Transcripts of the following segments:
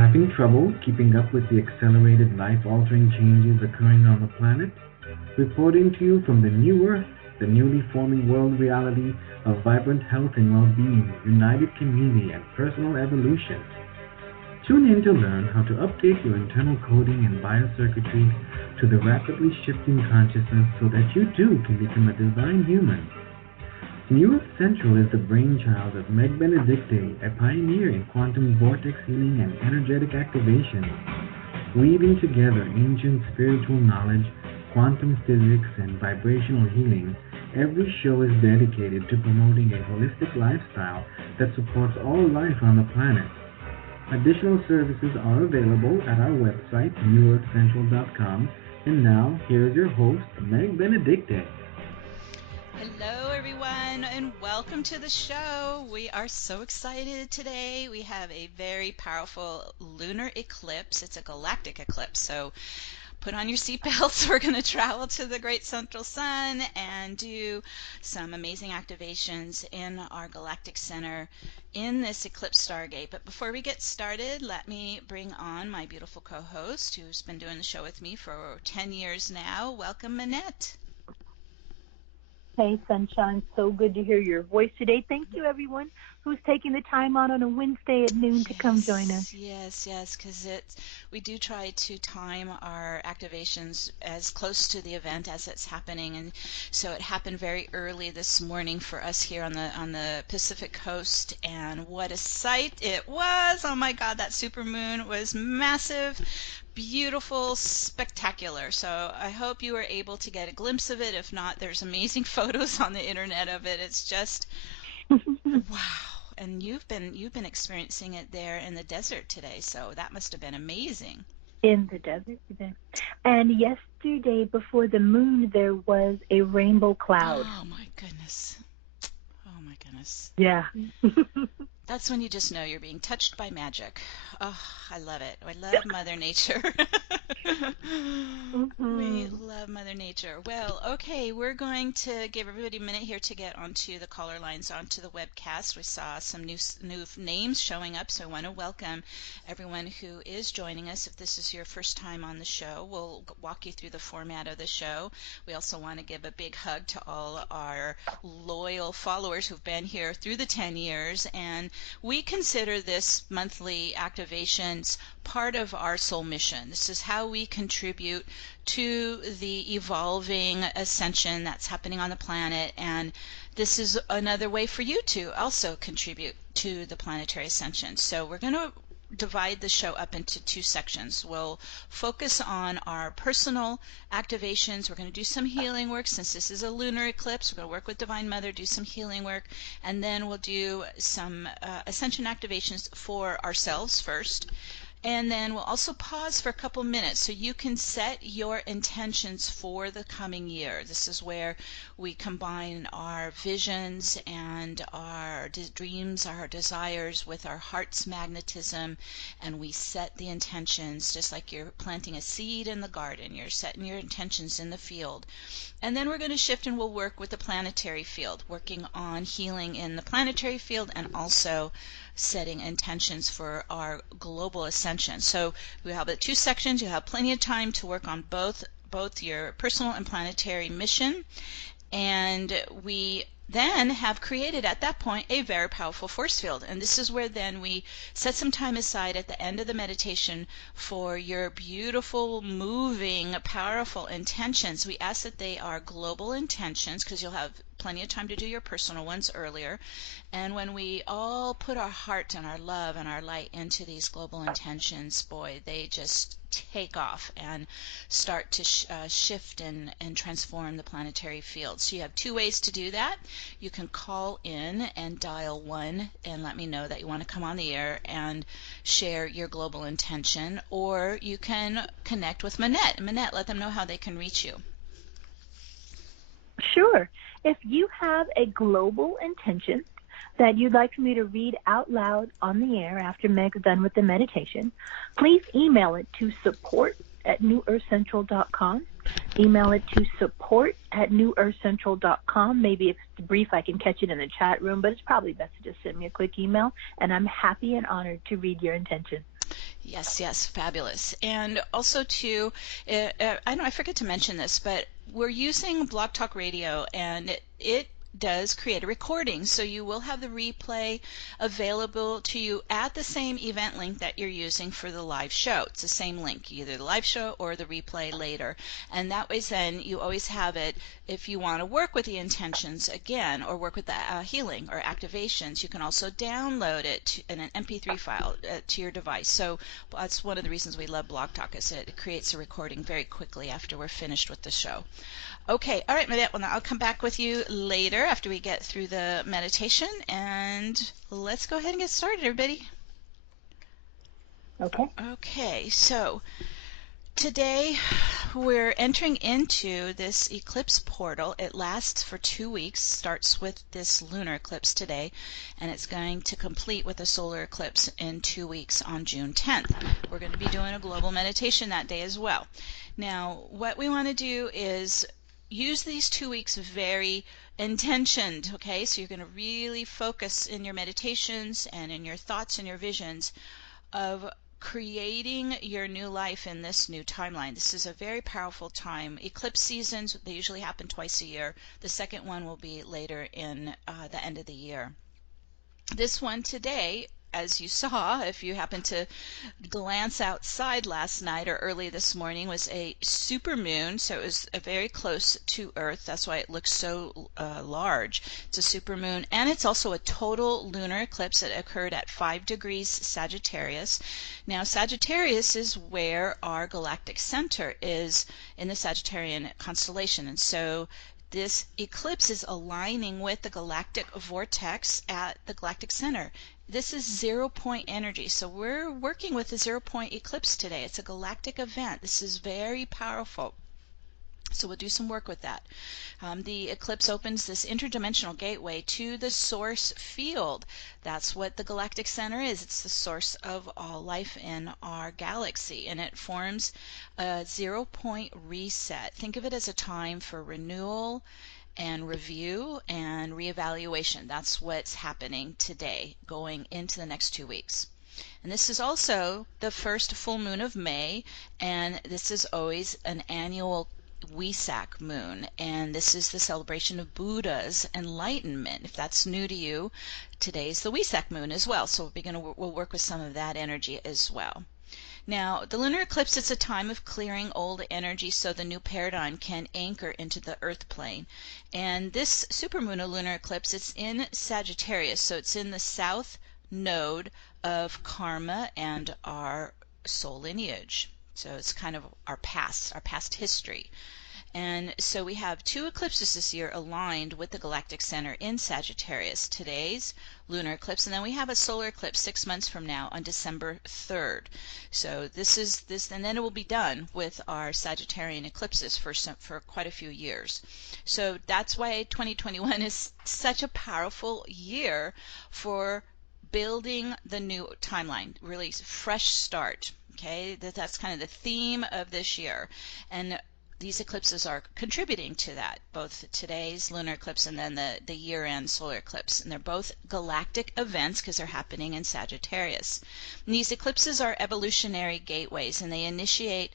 Having trouble keeping up with the accelerated life-altering changes occurring on the planet? Reporting to you from the new Earth, the newly forming world reality of vibrant health and well-being, united community, and personal evolution. Tune in to learn how to update your internal coding and biocircuitry to the rapidly shifting consciousness so that you too can become a divine human. New Earth Central is the brainchild of Meg Benedicte, a pioneer in quantum vortex healing and energetic activation. Weaving together ancient spiritual knowledge, quantum physics, and vibrational healing, every show is dedicated to promoting a holistic lifestyle that supports all life on the planet. Additional services are available at our website, newearthcentral.com. And now, here's your host, Meg Benedicte. Hello, everyone, and welcome to the show. We are so excited today. We have a very powerful lunar eclipse. It's a galactic eclipse, so put on your seatbelts. We're going to travel to the great central sun and do some amazing activations in our galactic center in this eclipse stargate. But before we get started, let me bring on my beautiful co-host who's been doing the show with me for 10 years now. Welcome, Manette. Hey, Sunshine. So good to hear your voice today. Thank you, everyone who's taking the time out on a Wednesday at noon to come join us. Yes, because we do try to time our activations as close to the event as it's happening, and so it happened very early this morning for us here on the Pacific Coast, and what a sight it was! Oh my God, that supermoon was massive. Beautiful, spectacular. So I hope you were able to get a glimpse of it. If not, there's amazing photos on the internet of it. It's just wow. And you've been experiencing it there in the desert today, so that must have been amazing. In the desert today. And yesterday before the moon there was a rainbow cloud. Oh my goodness. Oh my goodness. Yeah. That's when you just know you're being touched by magic. Oh, I love it. I love Mother Nature. We love Mother Nature. Well, okay, we're going to give everybody a minute here to get onto the caller lines, onto the webcast. We saw some new names showing up, so I want to welcome everyone who is joining us. If this is your first time on the show, we'll walk you through the format of the show. We also want to give a big hug to all our loyal followers who've been here through the 10 years, and we consider this monthly activations part of our soul mission. This is how we contribute to the evolving ascension that's happening on the planet, and this is another way for you to also contribute to the planetary ascension. So we're going to divide the show up into two sections. We'll focus on our personal activations. We're going to do some healing work since this is a lunar eclipse. We're going to work with Divine Mother, do some healing work, and then we'll do some ascension activations for ourselves first. And then we'll also pause for a couple minutes so you can set your intentions for the coming year. This is where we combine our visions and our dreams, our desires with our heart's magnetism, and we set the intentions just like you're planting a seed in the garden. You're setting your intentions in the field. And then we're going to shift and we'll work with the planetary field, working on healing in the planetary field and also setting intentions for our global ascension. So we have the two sections. You have plenty of time to work on both your personal and planetary mission. And we then have created at that point a very powerful force field. And this is where then we set some time aside at the end of the meditation for your beautiful, moving, powerful intentions. We ask that they are global intentions because you'll have plenty of time to do your personal ones earlier. And when we all put our heart and our love and our light into these global intentions, boy, they just take off and start to shift and transform the planetary field. So you have two ways to do that. You can call in and dial 1 and let me know that you want to come on the air and share your global intention, or you can connect with Manette. Manette, let them know how they can reach you. Sure. If you have a global intention that you'd like for me to read out loud on the air after Meg's done with the meditation, please email it to support@newearthcentral.com. Email it to support@newearthcentral.com. Maybe if it's brief, I can catch it in the chat room, but it's probably best to just send me a quick email, and I'm happy and honored to read your intention. Yes, yes, fabulous. And also too, I forget to mention this, but we're using Blog Talk Radio, and it does create a recording, so you will have the replay available to you at the same event link that you're using for the live show. It's the same link, either the live show or the replay later. And that way then you always have it if you want to work with the intentions again, or work with the healing or activations. You can also download it in an MP3 file to your device. So that's one of the reasons we love Blog Talk, is it creates a recording very quickly after we're finished with the show. Okay, all right, Medette, well, I'll come back with you later after we get through the meditation, and let's go ahead and get started, everybody. Okay. Okay, so today we're entering into this eclipse portal. It lasts for 2 weeks, starts with this lunar eclipse today, and it's going to complete with a solar eclipse in 2 weeks on June 10th. We're going to be doing a global meditation that day as well. Now, what we want to do is use these 2 weeks very intentioned, okay? So you're going to really focus in your meditations and in your thoughts and your visions of creating your new life in this new timeline. This is a very powerful time. Eclipse seasons, they usually happen twice a year. The second one will be later in the end of the year. This one today, as you saw, if you happen to glance outside last night or early this morning, was a supermoon, so it was very close to Earth. That's why it looks so large. It's a supermoon, and it's also a total lunar eclipse that occurred at 5 degrees Sagittarius. Now, Sagittarius is where our galactic center is in the Sagittarian constellation, and so this eclipse is aligning with the galactic vortex at the galactic center. This is 0-point energy, so we're working with the 0-point eclipse today. It's a galactic event. This is very powerful. So we'll do some work with that. The eclipse opens this interdimensional gateway to the source field. That's what the galactic center is. It's the source of all life in our galaxy, and it forms a 0-point reset. Think of it as a time for renewal and review and reevaluation. That's what's happening today, going into the next 2 weeks. And this is also the first full moon of May, and this is always an annual Wesak moon, and this is the celebration of Buddha's enlightenment. If that's new to you, today's the Wesak moon as well, so we'll work with some of that energy as well. Now, the lunar eclipse is a time of clearing old energy so the new paradigm can anchor into the earth plane. And this supermoon lunar eclipse, it's in Sagittarius, so it's in the south node of karma and our soul lineage. So it's kind of our past history. And so we have 2 eclipses this year aligned with the galactic center in Sagittarius. Today's lunar eclipse, and then we have a solar eclipse 6 months from now on December 3rd. So this, and then it will be done with our Sagittarian eclipses for quite a few years. So that's why 2021 is such a powerful year for building the new timeline, really fresh start. Okay, that's kind of the theme of this year, and these eclipses are contributing to that, both today's lunar eclipse and then the year-end solar eclipse. And they're both galactic events because they're happening in Sagittarius. And these eclipses are evolutionary gateways, and they initiate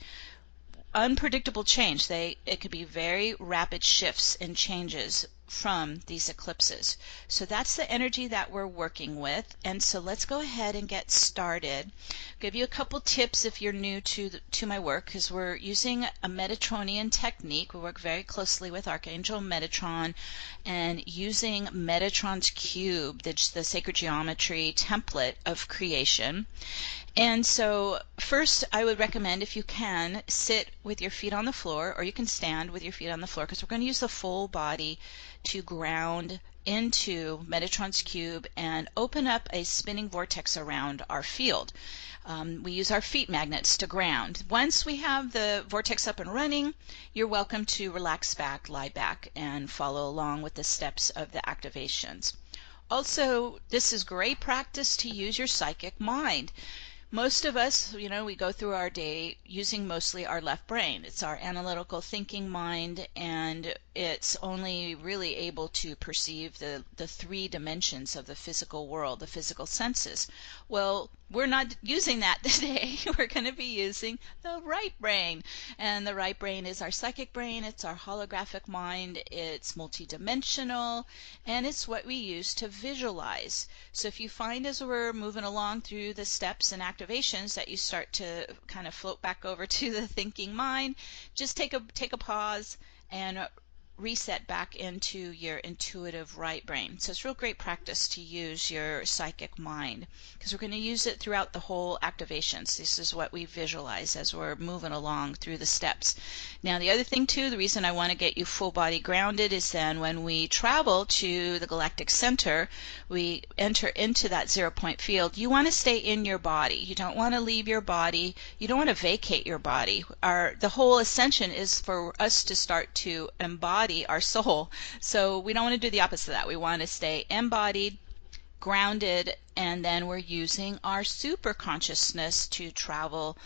unpredictable change. It could be very rapid shifts and changes from these eclipses. So that's the energy that we're working with. And so let's go ahead and get started. I'll give you a couple tips if you're new to my work, because we're using a Metatronian technique. We work very closely with Archangel Metatron and using Metatron's cube, the sacred geometry template of creation. And so first I would recommend, if you can, sit with your feet on the floor, or you can stand with your feet on the floor, because we're going to use the full body to ground into Metatron's cube and open up a spinning vortex around our field. We use our feet magnets to ground. Once we have the vortex up and running, you're welcome to relax back, lie back, and follow along with the steps of the activations. Also, this is great practice to use your psychic mind. Most of us, we go through our day using mostly our left brain. It's our analytical thinking mind, and it's only really able to perceive the 3 dimensions of the physical world, the physical senses. Well, we're not using that today. We're going to be using the right brain. And the right brain is our psychic brain. It's our holographic mind. It's multidimensional. And it's what we use to visualize. So if you find as we're moving along through the steps and activations that you start to kind of float back over to the thinking mind, just take a pause and reset back into your intuitive right brain. So it's real great practice to use your psychic mind, because we're going to use it throughout the whole activations. This is what we visualize as we're moving along through the steps. Now the other thing too, the reason I want to get you full body grounded is then when we travel to the galactic center, we enter into that 0 point field. You want to stay in your body. You don't want to leave your body. You don't want to vacate your body. The whole ascension is for us to start to embody our soul. So we don't want to do the opposite of that. We want to stay embodied, grounded, and then we're using our super consciousness to travel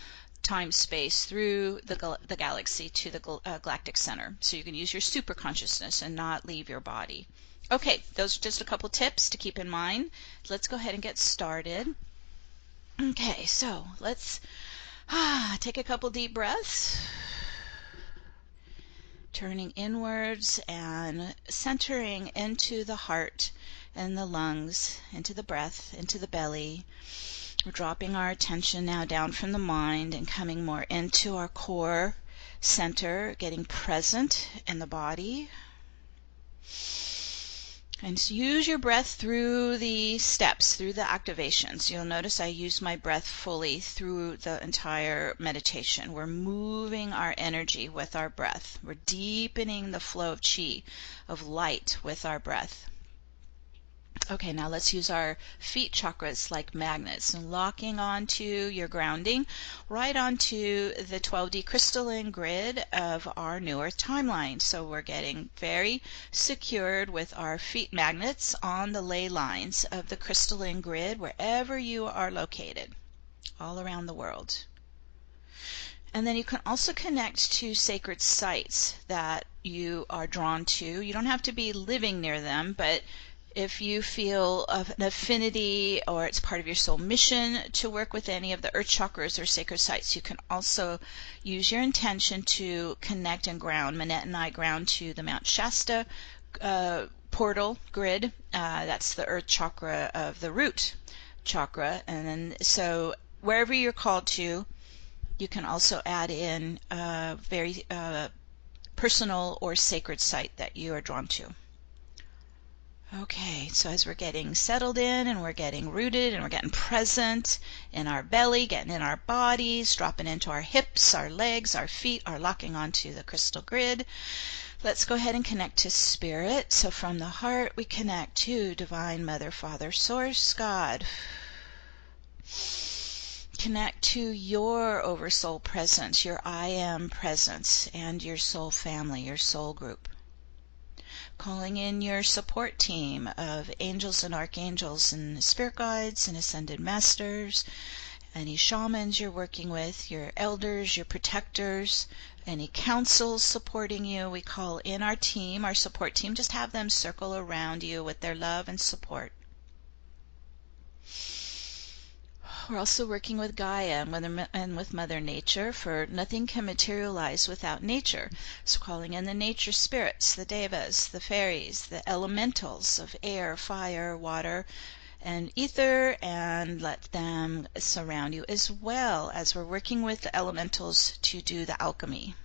time-space through the galaxy to the galactic center. So you can use your super consciousness and not leave your body. Okay, those are just a couple tips to keep in mind. Let's go ahead and get started. Okay, so let's take a couple deep breaths. Turning inwards and centering into the heart and the lungs, into the breath, into the belly. We're dropping our attention now down from the mind and coming more into our core center, getting present in the body. And use your breath through the steps, through the activations. You'll notice I use my breath fully through the entire meditation. We're moving our energy with our breath. We're deepening the flow of chi, of light with our breath. Okay, now let's use our feet chakras like magnets and locking onto your grounding right onto the 12D crystalline grid of our New Earth timeline. So we're getting very secured with our feet magnets on the ley lines of the crystalline grid wherever you are located all around the world. And then you can also connect to sacred sites that you are drawn to. You don't have to be living near them, but if you feel an affinity or it's part of your soul mission to work with any of the earth chakras or sacred sites, you can also use your intention to connect and ground. Manette and I ground to the Mount Shasta portal grid. That's the earth chakra of the root chakra. And then, so wherever you're called to, you can also add in a very personal or sacred site that you are drawn to. Okay, so as we're getting settled in and we're getting rooted and we're getting present in our belly, getting in our bodies, dropping into our hips, our legs, our feet, are locking onto the crystal grid, let's go ahead and connect to spirit. So from the heart we connect to Divine Mother, Father, Source, God. Connect to your oversoul presence, your I am presence, and your soul family, your soul group. Calling in your support team of angels and archangels and spirit guides and ascended masters, any shamans you're working with, your elders, your protectors, any councils supporting you. We call in our team, our support team, just have them circle around you with their love and support. We're also working with Gaia and with Mother Nature, for nothing can materialize without nature. So calling in the nature spirits, the devas, the fairies, the elementals of air, fire, water, and ether, and let them surround you, as well as we're working with the elementals to do the alchemy.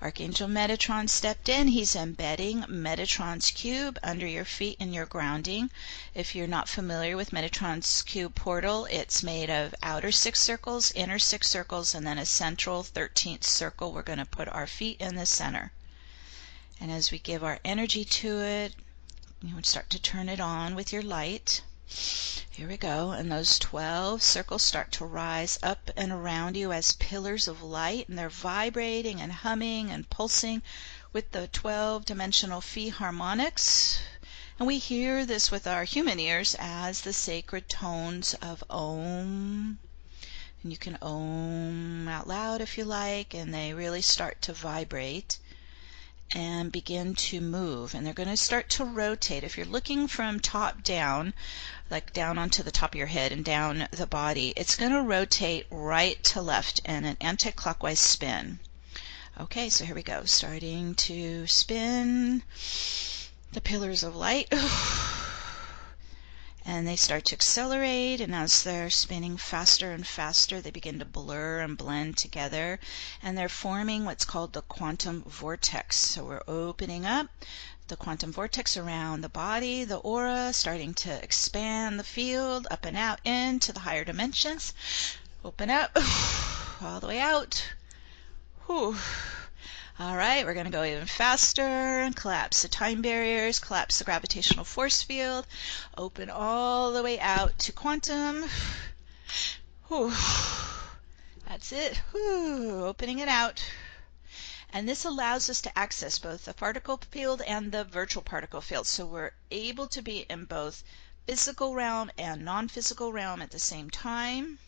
Archangel Metatron stepped in. He's embedding Metatron's cube under your feet in your grounding. If you're not familiar with Metatron's cube portal, it's made of outer 6 circles, inner 6 circles, and then a central 13th circle. We're going to put our feet in the center. And as we give our energy to it, you would start to turn it on with your light. Here we go, and those 12 circles start to rise up and around you as pillars of light, and they're vibrating and humming and pulsing with the 12-dimensional phi harmonics. And we hear this with our human ears as the sacred tones of Om. And you can Om out loud if you like, and they really start to vibrate. and begin to move. And they're going to start to rotate. If you're looking from top down, like down onto the top of your head and down the body, it's going to rotate right to left in an anti-clockwise spin. Okay, so here we go. Starting to spin the pillars of light. And they start to accelerate, and as they're spinning faster and faster, they begin to blur and blend together, and they're forming what's called the quantum vortex. So we're opening up the quantum vortex around the body, the aura, starting to expand the field up and out into the higher dimensions. Open up, all the way out. Whew. All right, we're going to go even faster and collapse the time barriers, collapse the gravitational force field, open all the way out to quantum. Whew. That's it. Whew. Opening it out. And this allows us to access both the particle field and the virtual particle field. So we're able to be in both physical realm and non-physical realm at the same time.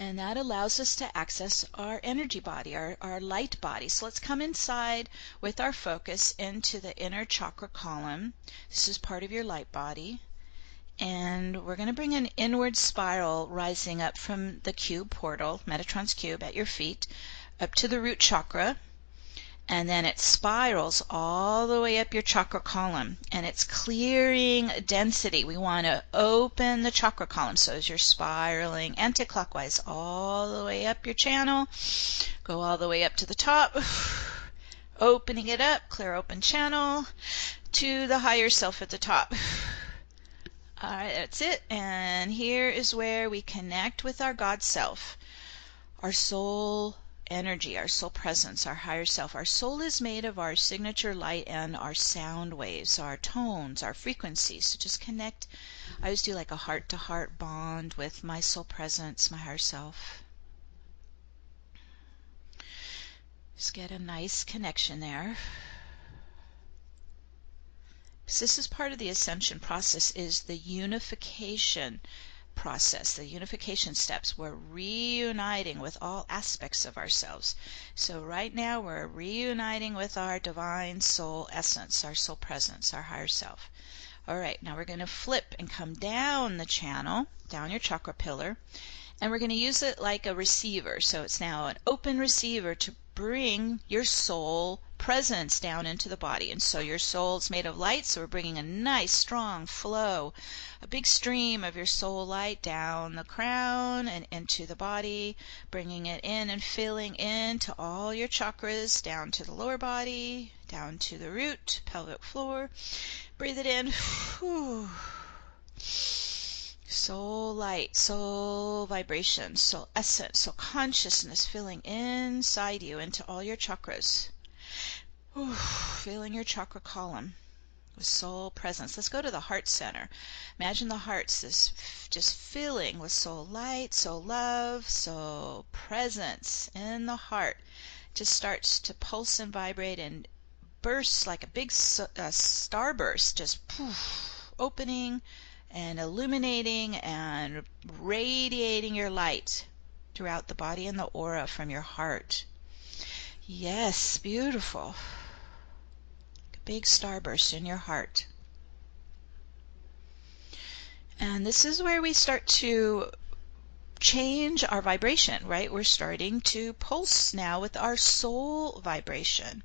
And that allows us to access our energy body, our light body. So let's come inside with our focus into the inner chakra column. This is part of your light body. And we're going to bring an inward spiral rising up from the cube portal, Metatron's cube at your feet, up to the root chakra. And then it spirals all the way up your chakra column, and it's clearing density. We want to open the chakra column. So as you're spiraling anti-clockwise all the way up your channel, go all the way up to the top, opening it up, clear open channel to the higher self at the top. All right, that's it. And here is where we connect with our God self, our soul energy, our soul presence, our higher self. Our soul is made of our signature light and our sound waves, our tones, our frequencies. So just connect. I always do like a heart-to-heart bond with my soul presence, my higher self. Just get a nice connection there. So this is part of the ascension process, is the unification process, the unification steps. We're reuniting with all aspects of ourselves. So right now we're reuniting with our divine soul essence, our soul presence, our higher self. All right, now we're going to flip and come down the channel, down your chakra pillar, and we're going to use it like a receiver. So it's now an open receiver to bring your soul presence down into the body. And so your soul's made of light, so we're bringing a nice strong flow, a big stream of your soul light down the crown and into the body, bringing it in and filling into all your chakras, down to the lower body, down to the root, pelvic floor. Breathe it in. Whew. Soul light, soul vibration, soul essence, soul consciousness filling inside you into all your chakras. Whew. Filling your chakra column with soul presence. Let's go to the heart center. Imagine the heart's just filling with soul light, soul love, soul presence in the heart. Just starts to pulse and vibrate and bursts like a big starburst, just poof, opening and illuminating and radiating your light throughout the body and the aura from your heart. Yes, beautiful. A big starburst in your heart. And this is where we start to change our vibration, right? We're starting to pulse now with our soul vibration.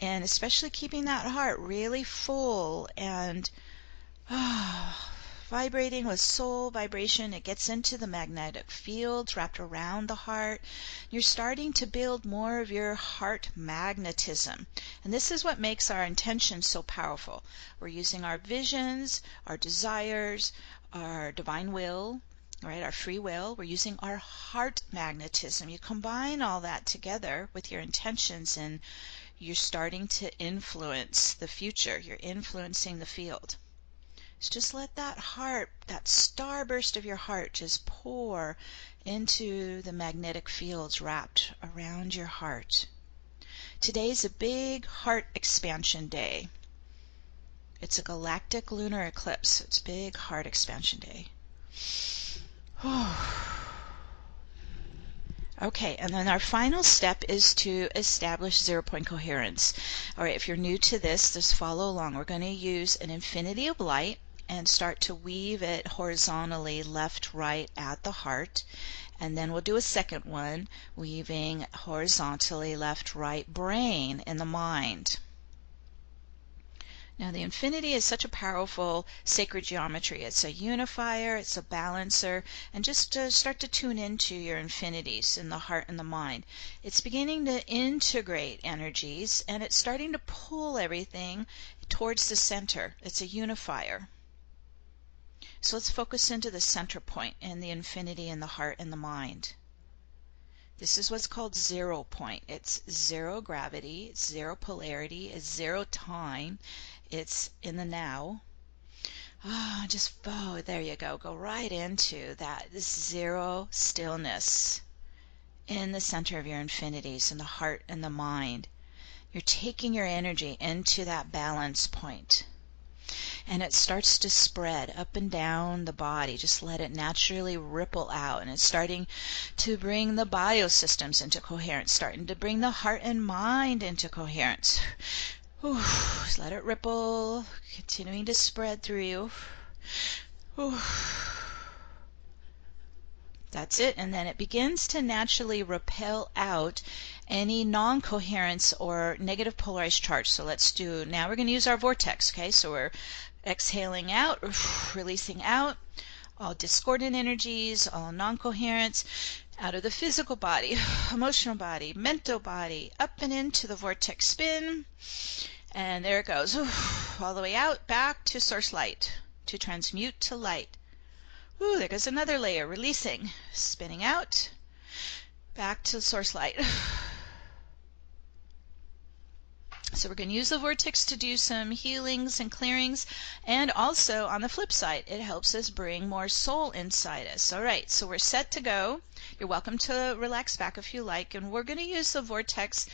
And especially keeping that heart really full and vibrating with soul vibration. It gets into the magnetic fields wrapped around the heart. You're starting to build more of your heart magnetism. And this is what makes our intention so powerful. We're using our visions, our desires, our divine will, right, our free will. We're using our heart magnetism. You combine all that together with your intentions, and you're starting to influence the future. You're influencing the field. So just let that heart, that starburst of your heart, just pour into the magnetic fields wrapped around your heart. Today's a big heart expansion day. It's a galactic lunar eclipse. It's big heart expansion day. All Okay, and then our final step is to establish zero-point coherence. All right, if you're new to this, just follow along. We're going to use an infinity of light and start to weave it horizontally left, right at the heart. And then we'll do a second one, weaving horizontally left, right brain in the mind. Now the infinity is such a powerful sacred geometry. It's a unifier, it's a balancer, and just start to tune into your infinities in the heart and the mind. It's beginning to integrate energies, and it's starting to pull everything towards the center. It's a unifier. So let's focus into the center point in the infinity in the heart and the mind. This is what's called 0 point. It's zero gravity, it's zero polarity, it's zero time. It's in the now. There you go. Go right into that. This zero stillness in the center of your infinities, in the heart and the mind. You're taking your energy into that balance point. And it starts to spread up and down the body. Just let it naturally ripple out. And it's starting to bring the biosystems into coherence, starting to bring the heart and mind into coherence. Just let it ripple, continuing to spread through you. That's it, and then it begins to naturally repel out any non-coherence or negative polarized charge. So now we're going to use our vortex, okay? So we're exhaling out, releasing out all discordant energies, all non-coherence, out of the physical body, emotional body, mental body, up and into the vortex spin. And there it goes, all the way out, back to source light, to transmute to light. There goes another layer, releasing, spinning out, back to source light. So we're going to use the vortex to do some healings and clearings, and also on the flip side, it helps us bring more soul inside us. All right, so we're set to go. You're welcome to relax back if you like, and we're going to use the vortex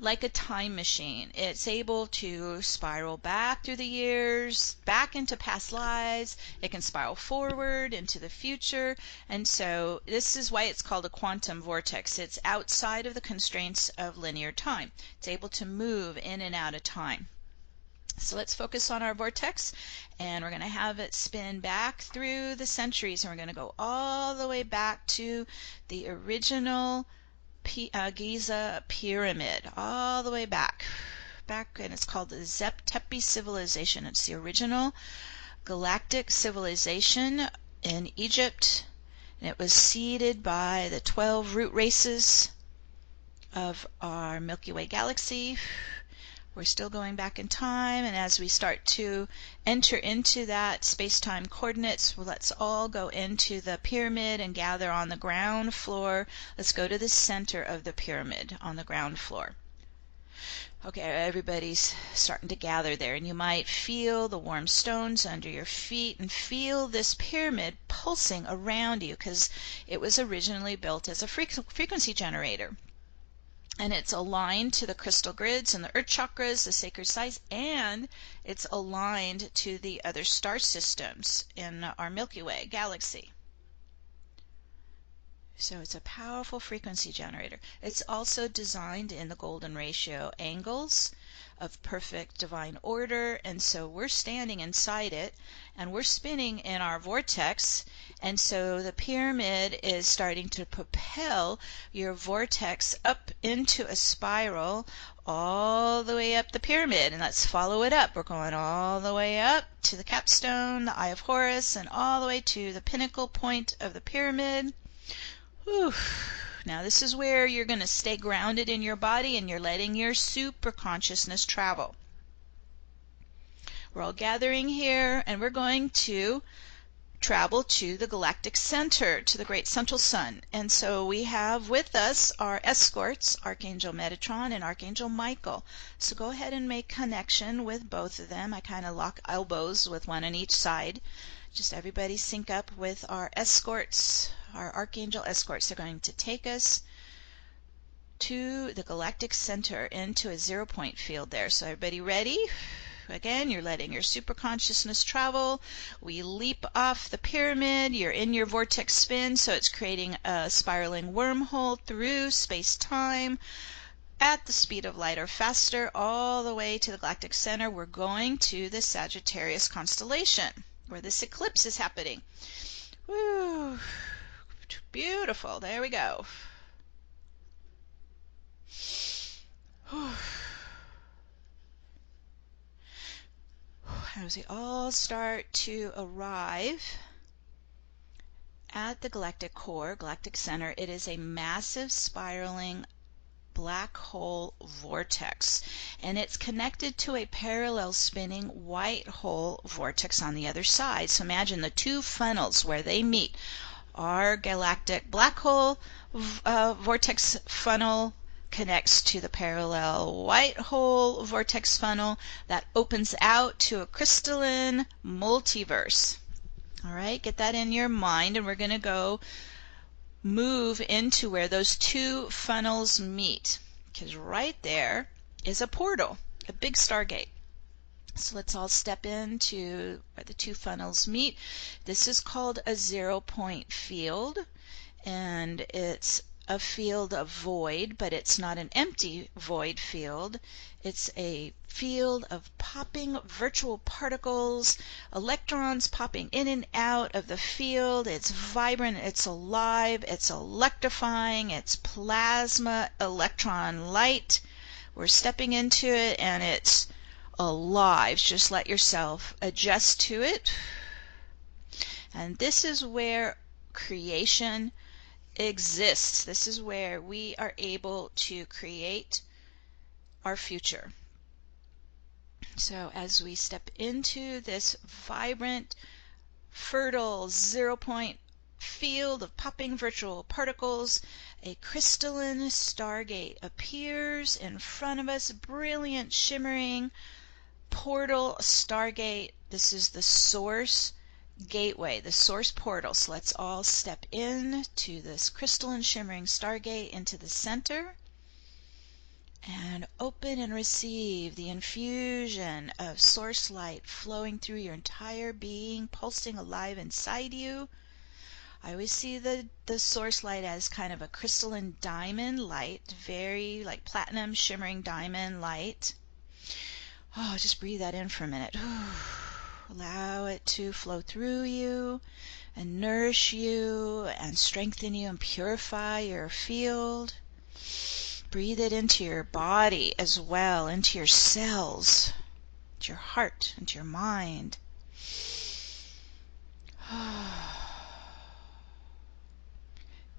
like a time machine. It's able to spiral back through the years, back into past lives. It can spiral forward into the future. And so this is why it's called a quantum vortex. It's outside of the constraints of linear time. It's able to move in and out of time. So let's focus on our vortex, and we're going to have it spin back through the centuries, and we're going to go all the way back to the original Giza pyramid, all the way back, and it's called the Zep Tepi civilization. It's the original galactic civilization in Egypt, and it was seeded by the 12 root races of our Milky Way galaxy. We're still going back in time, and as we start to enter into that space-time coordinates, let's all go into the pyramid and gather on the ground floor. Let's go to the center of the pyramid on the ground floor. Okay, everybody's starting to gather there, and you might feel the warm stones under your feet and feel this pyramid pulsing around you, because it was originally built as a frequency generator. And it's aligned to the crystal grids and the earth chakras, the sacred sites, and it's aligned to the other star systems in our Milky Way galaxy. So it's a powerful frequency generator. It's also designed in the golden ratio angles of perfect divine order, and so we're standing inside it, and we're spinning in our vortex, and so the pyramid is starting to propel your vortex up into a spiral all the way up the pyramid. And let's follow it up. We're going all the way up to the capstone, the Eye of Horus, and all the way to the pinnacle point of the pyramid. Whew. Now this is where you're going to stay grounded in your body, and you're letting your super consciousness travel. We're all gathering here, and we're going to travel to the galactic center, to the great central sun. And so we have with us our escorts, Archangel Metatron and Archangel Michael. So go ahead and make connection with both of them. I kind of lock elbows with one on each side. Just everybody sync up with our escorts, our Archangel escorts. They're going to take us to the galactic center into a 0 point field there. So everybody ready? Again, you're letting your super consciousness travel. We leap off the pyramid. You're in your vortex spin, so it's creating a spiraling wormhole through space-time at the speed of light or faster, all the way to the galactic center. We're going to the Sagittarius constellation, where this eclipse is happening. Woo! Beautiful. There we go. As we all start to arrive at the galactic core, galactic center, it is a massive spiraling black hole vortex, and it's connected to a parallel spinning white hole vortex on the other side. So imagine the two funnels where they meet. Our galactic black hole vortex funnel connects to the parallel white hole vortex funnel that opens out to a crystalline multiverse. All right, get that in your mind, and we're going to go move into where those two funnels meet, because right there is a portal, a big stargate. So let's all step into where the two funnels meet. This is called a 0-point field, and it's a field of void, but it's not an empty void field. It's a field of popping virtual particles, electrons popping in and out of the field. It's vibrant, it's alive, it's electrifying, it's plasma electron light. We're stepping into it, and it's alive. Just let yourself adjust to it. And this is where creation exists. This is where we are able to create our future. So as we step into this vibrant, fertile 0-point field of popping virtual particles, a crystalline stargate appears in front of us, brilliant, shimmering portal stargate. This is the source gateway, the source portal. So let's all step in to this crystalline shimmering stargate into the center and open and receive the infusion of source light flowing through your entire being, pulsing alive inside you. I always see the source light as kind of a crystalline diamond light, very like platinum shimmering diamond light. Oh, just breathe that in for a minute. Allow it to flow through you and nourish you and strengthen you and purify your field. Breathe it into your body as well, into your cells, into your heart, into your mind.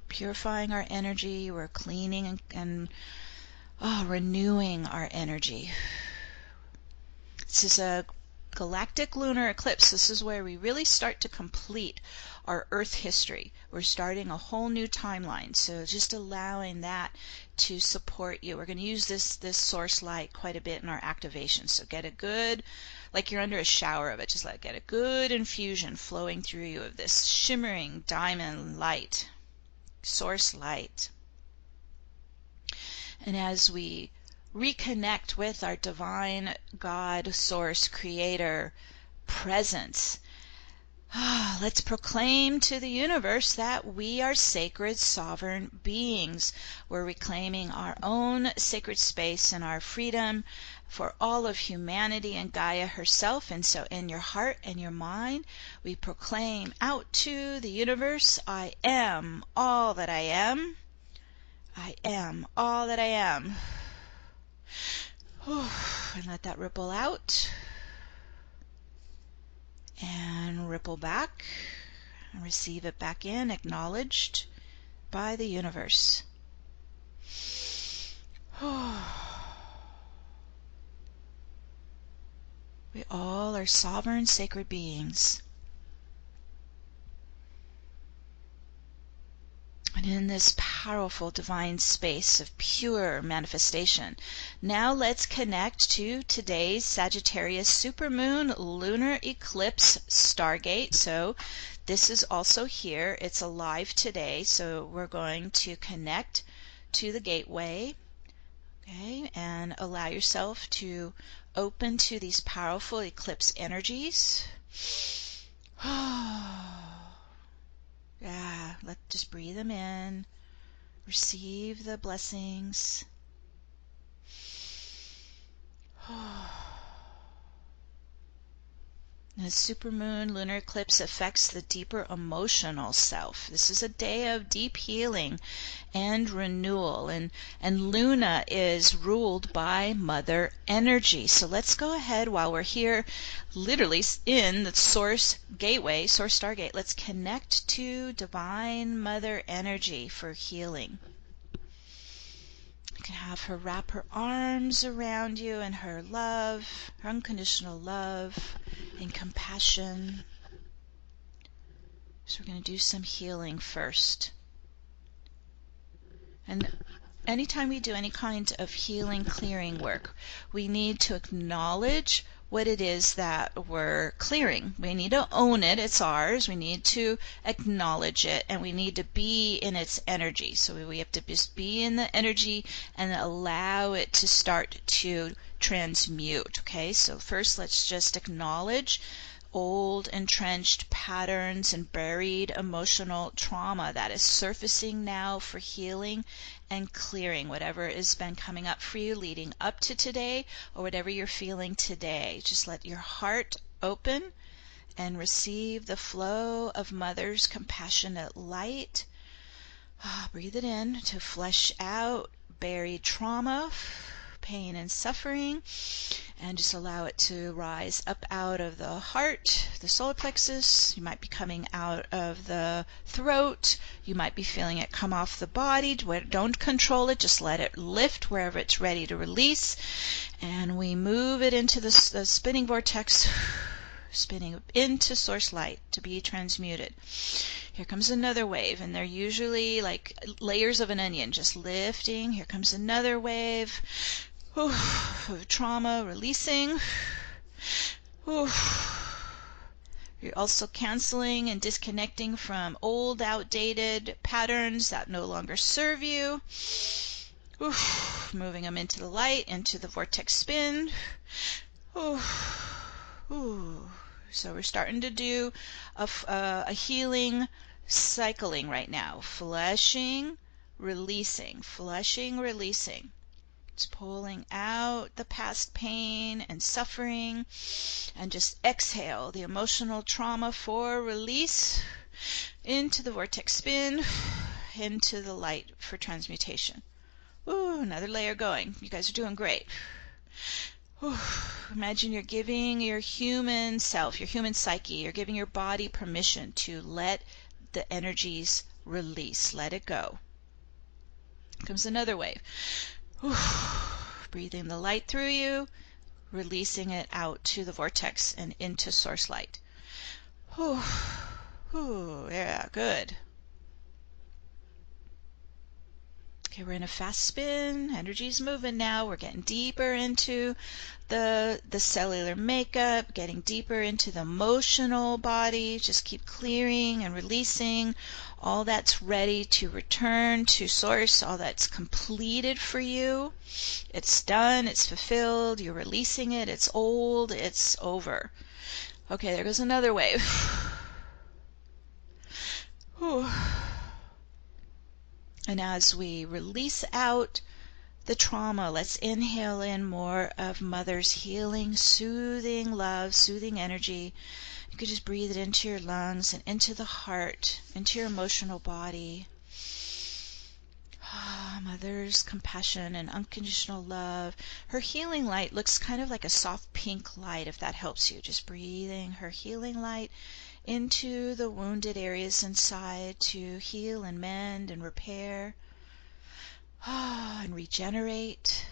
Purifying our energy, we're cleaning and renewing our energy. This is a galactic lunar eclipse. This is where we really start to complete our Earth history. We're starting a whole new timeline, so just allowing that to support you. We're going to use this source light quite a bit in our activation, so get a good, like you're under a shower of it, just get a good infusion flowing through you of this shimmering diamond light, source light. And as we reconnect with our divine God, source, creator, presence, let's proclaim to the universe that we are sacred, sovereign beings. We're reclaiming our own sacred space and our freedom for all of humanity and Gaia herself. And so in your heart and your mind, we proclaim out to the universe, I am all that I am. I am all that I am. And let that ripple out and ripple back and receive it back in, acknowledged by the universe. We all are sovereign, sacred beings. And in this powerful divine space of pure manifestation, now let's connect to today's Sagittarius supermoon lunar eclipse stargate. So this is also here. It's alive today. So we're going to connect to the gateway, okay, and allow yourself to open to these powerful eclipse energies. Yeah, just breathe them in. Receive the blessings. The supermoon lunar eclipse affects the deeper emotional self. This is a day of deep healing and renewal, and Luna is ruled by mother energy. So let's go ahead while we're here literally in the source gateway, source stargate. Let's connect to divine mother energy for healing. You can have her wrap her arms around you in her love, her unconditional love and compassion. So we're going to do some healing first. And anytime we do any kind of healing, clearing work, we need to acknowledge what it is that we're clearing. We need to own it. It's ours. We need to acknowledge it, and we need to be in its energy. So we have to just be in the energy and allow it to start to transmute. Okay, so first let's just acknowledge old entrenched patterns and buried emotional trauma that is surfacing now for healing and clearing, whatever has been coming up for you leading up to today or whatever you're feeling today. Just let your heart open and receive the flow of Mother's compassionate light. Breathe it in to flush out buried trauma, pain and suffering, and just allow it to rise up out of the heart, the solar plexus. You might be coming out of the throat. You might be feeling it come off the body. Don't control it. Just let it lift wherever it's ready to release. And we move it into the spinning vortex, spinning into source light to be transmuted. Here comes another wave, and they're usually like layers of an onion, just lifting. Here comes another wave. Trauma releasing. You're also canceling and disconnecting from old, outdated patterns that no longer serve you. Moving them into the light, into the vortex spin. So we're starting to do a healing cycling right now. Flushing, releasing, flushing, releasing. It's pulling out the past pain and suffering, and just exhale the emotional trauma for release into the vortex spin, into the light for transmutation. Another layer going. You guys are doing great. Imagine you're giving your human self, your human psyche, you're giving your body permission to let the energies release. Let it go. Comes another wave. Breathing the light through you, releasing it out to the vortex and into source light. Yeah, good. Okay, we're in a fast spin. Energy's moving now. We're getting deeper into the cellular makeup, getting deeper into the emotional body. Just keep clearing and releasing all that's ready to return to source, all that's completed for you. It's done, it's fulfilled, you're releasing it, it's old, it's over. Okay, there goes another wave. And as we release out the trauma, let's inhale in more of Mother's healing, soothing love, soothing energy. You could just breathe it into your lungs and into the heart, into your emotional body. Mother's compassion and unconditional love. Her healing light looks kind of like a soft pink light, if that helps you. Just breathing her healing light into the wounded areas inside to heal and mend and repair and regenerate.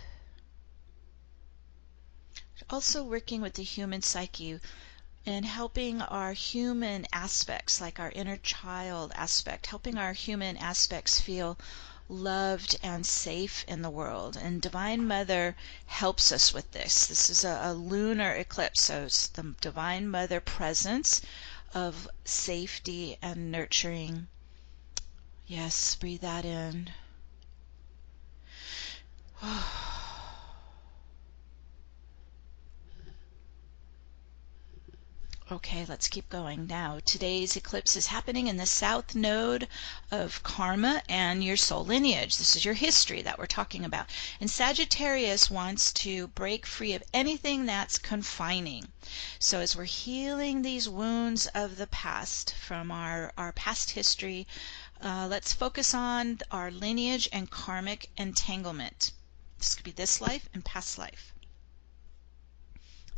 Also working with the human psyche and helping our human aspects, like our inner child aspect, helping our human aspects feel loved and safe in the world. And Divine Mother helps us with this. This is a lunar eclipse, so it's the Divine Mother presence of safety and nurturing. Yes, breathe that in. Okay, let's keep going now. Today's eclipse is happening in the south node of karma and your soul lineage. This is your history that we're talking about. And Sagittarius wants to break free of anything that's confining. So as we're healing these wounds of the past from our past history, let's focus on our lineage and karmic entanglement. This could be this life and past life.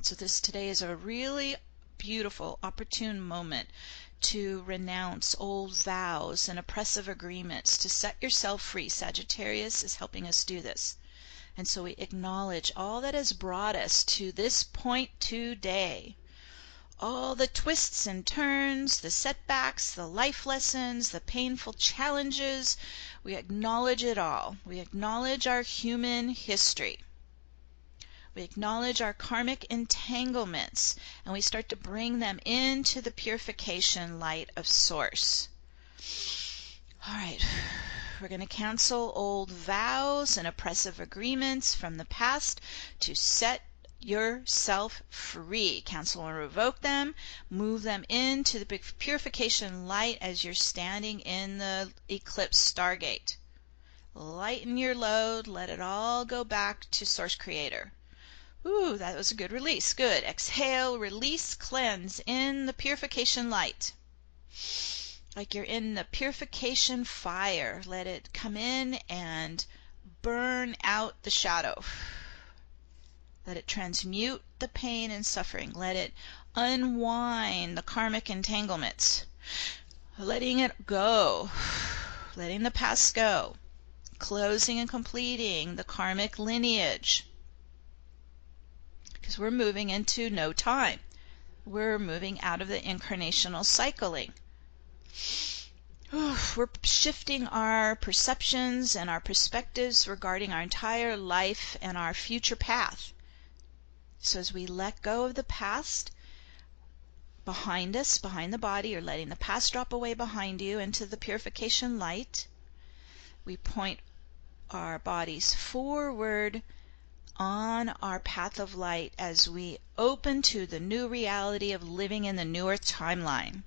So today is a really beautiful, opportune moment to renounce old vows and oppressive agreements, to set yourself free. Sagittarius is helping us do this. And so we acknowledge all that has brought us to this point today. All the twists and turns, the setbacks, the life lessons, the painful challenges, we acknowledge it all. We acknowledge our human history. We acknowledge our karmic entanglements, and we start to bring them into the purification light of Source. All right, we're going to cancel old vows and oppressive agreements from the past to set yourself free. Cancel and revoke them. Move them into the purification light as you're standing in the eclipse stargate. Lighten your load. Let it all go back to Source Creator. Ooh, that was a good release. Good. Exhale, release, cleanse in the purification light. Like you're in the purification fire. Let it come in and burn out the shadow. Let it transmute the pain and suffering. Let it unwind the karmic entanglements. Letting it go. Letting the past go. Closing and completing the karmic lineage. Because we're moving into no time. We're moving out of the incarnational cycling. We're shifting our perceptions and our perspectives regarding our entire life and our future path. So as we let go of the past behind us, behind the body, you're letting the past drop away behind you into the purification light. We point our bodies forward on our path of light as we open to the new reality of living in the new earth timeline.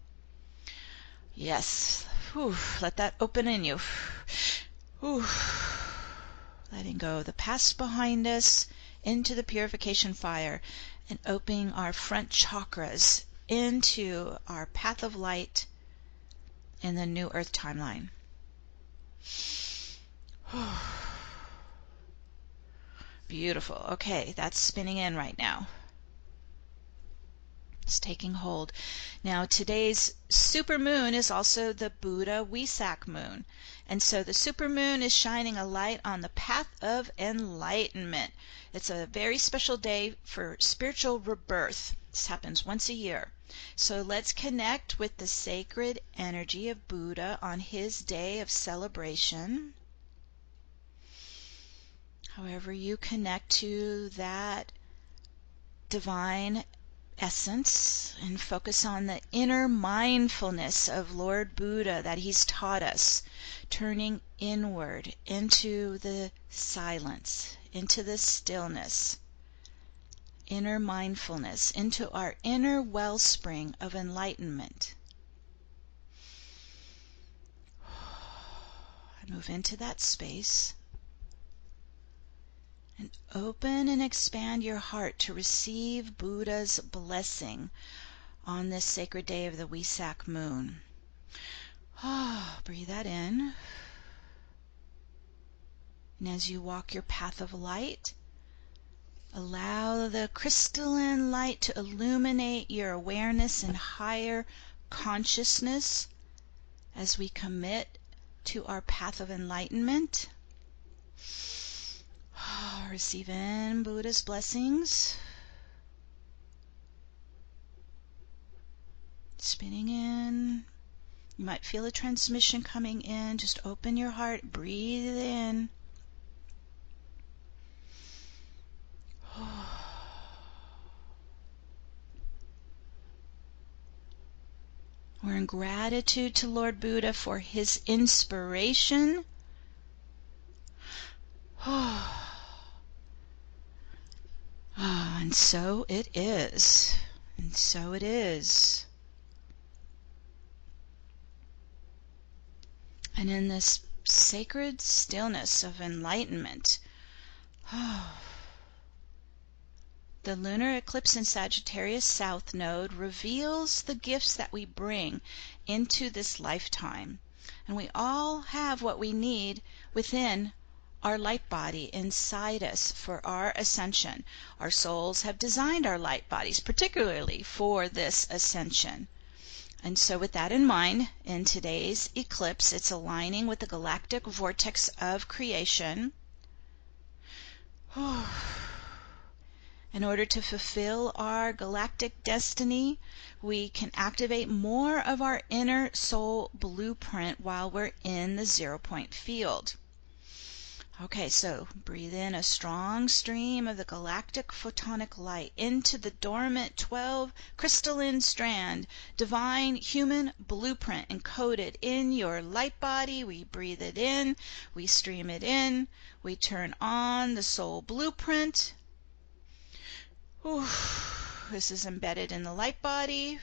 Yes. Whew. Let that open in you. Whew. Letting go of the past behind us into the purification fire and opening our front chakras into our path of light in the new earth timeline. Whew. Beautiful. Okay, that's spinning in right now. It's taking hold. Now today's supermoon is also the Buddha Wesak moon. And so the supermoon is shining a light on the path of enlightenment. It's a very special day for spiritual rebirth. This happens once a year. So let's connect with the sacred energy of Buddha on his day of celebration. However you connect to that divine essence and focus on the inner mindfulness of Lord Buddha that he's taught us, turning inward into the silence, into the stillness, inner mindfulness, into our inner wellspring of enlightenment. Move into that space. And open and expand your heart to receive Buddha's blessing on this sacred day of the Wesak moon. Breathe that in. And as you walk your path of light, allow the crystalline light to illuminate your awareness and higher consciousness as we commit to our path of enlightenment. Receive in Buddha's blessings. Spinning in. You might feel a transmission coming in. Just open your heart. Breathe in. We're in gratitude to Lord Buddha for his inspiration. And so it is. And so it is. And in this sacred stillness of enlightenment, the lunar eclipse in Sagittarius South Node reveals the gifts that we bring into this lifetime. And we all have what we need within our light body inside us for our ascension. Our souls have designed our light bodies particularly for this ascension. And so with that in mind, in today's eclipse, it's aligning with the galactic vortex of creation. In order to fulfill our galactic destiny, we can activate more of our inner soul blueprint while we're in the 0-point field. Okay, so breathe in a strong stream of the galactic photonic light into the dormant 12 crystalline strand, divine human blueprint encoded in your light body. We breathe it in, we stream it in, we turn on the soul blueprint. Whew. This is embedded in the light body.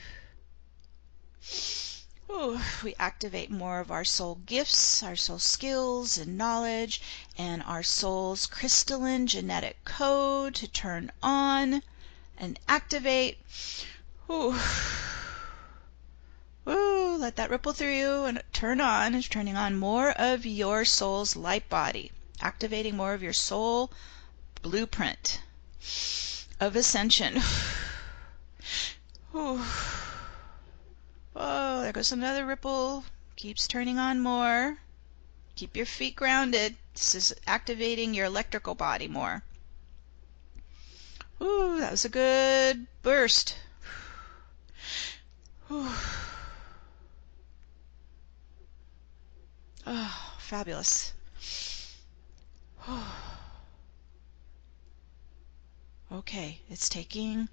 We activate more of our soul gifts, our soul skills and knowledge, and our soul's crystalline genetic code to turn on and activate. Let that ripple through you and turn on. It's turning on more of your soul's light body, activating more of your soul blueprint of ascension. Oh, there goes another ripple. Keeps turning on more. Keep your feet grounded. This is activating your electrical body more. Ooh, that was a good burst. Oh, fabulous. Okay, it's taking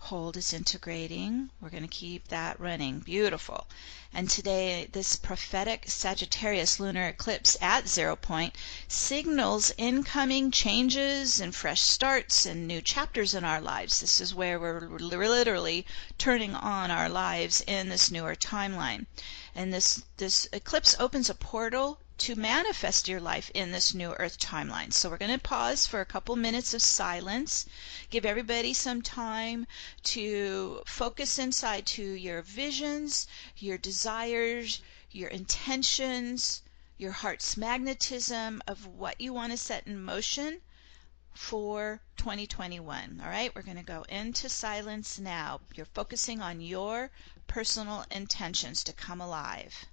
hold, is integrating. We're going to keep that running. Beautiful. And today, this prophetic Sagittarius lunar eclipse at 0-point signals incoming changes and fresh starts and new chapters in our lives. This is where we're literally turning on our lives in this newer timeline. And this eclipse opens a portal to manifest your life in this new Earth timeline. So we're going to pause for a couple minutes of silence, give everybody some time to focus inside to your visions, your desires, your intentions, your heart's magnetism of what you want to set in motion for 2021. All right, we're going to go into silence now. You're focusing on your personal intentions to come alive.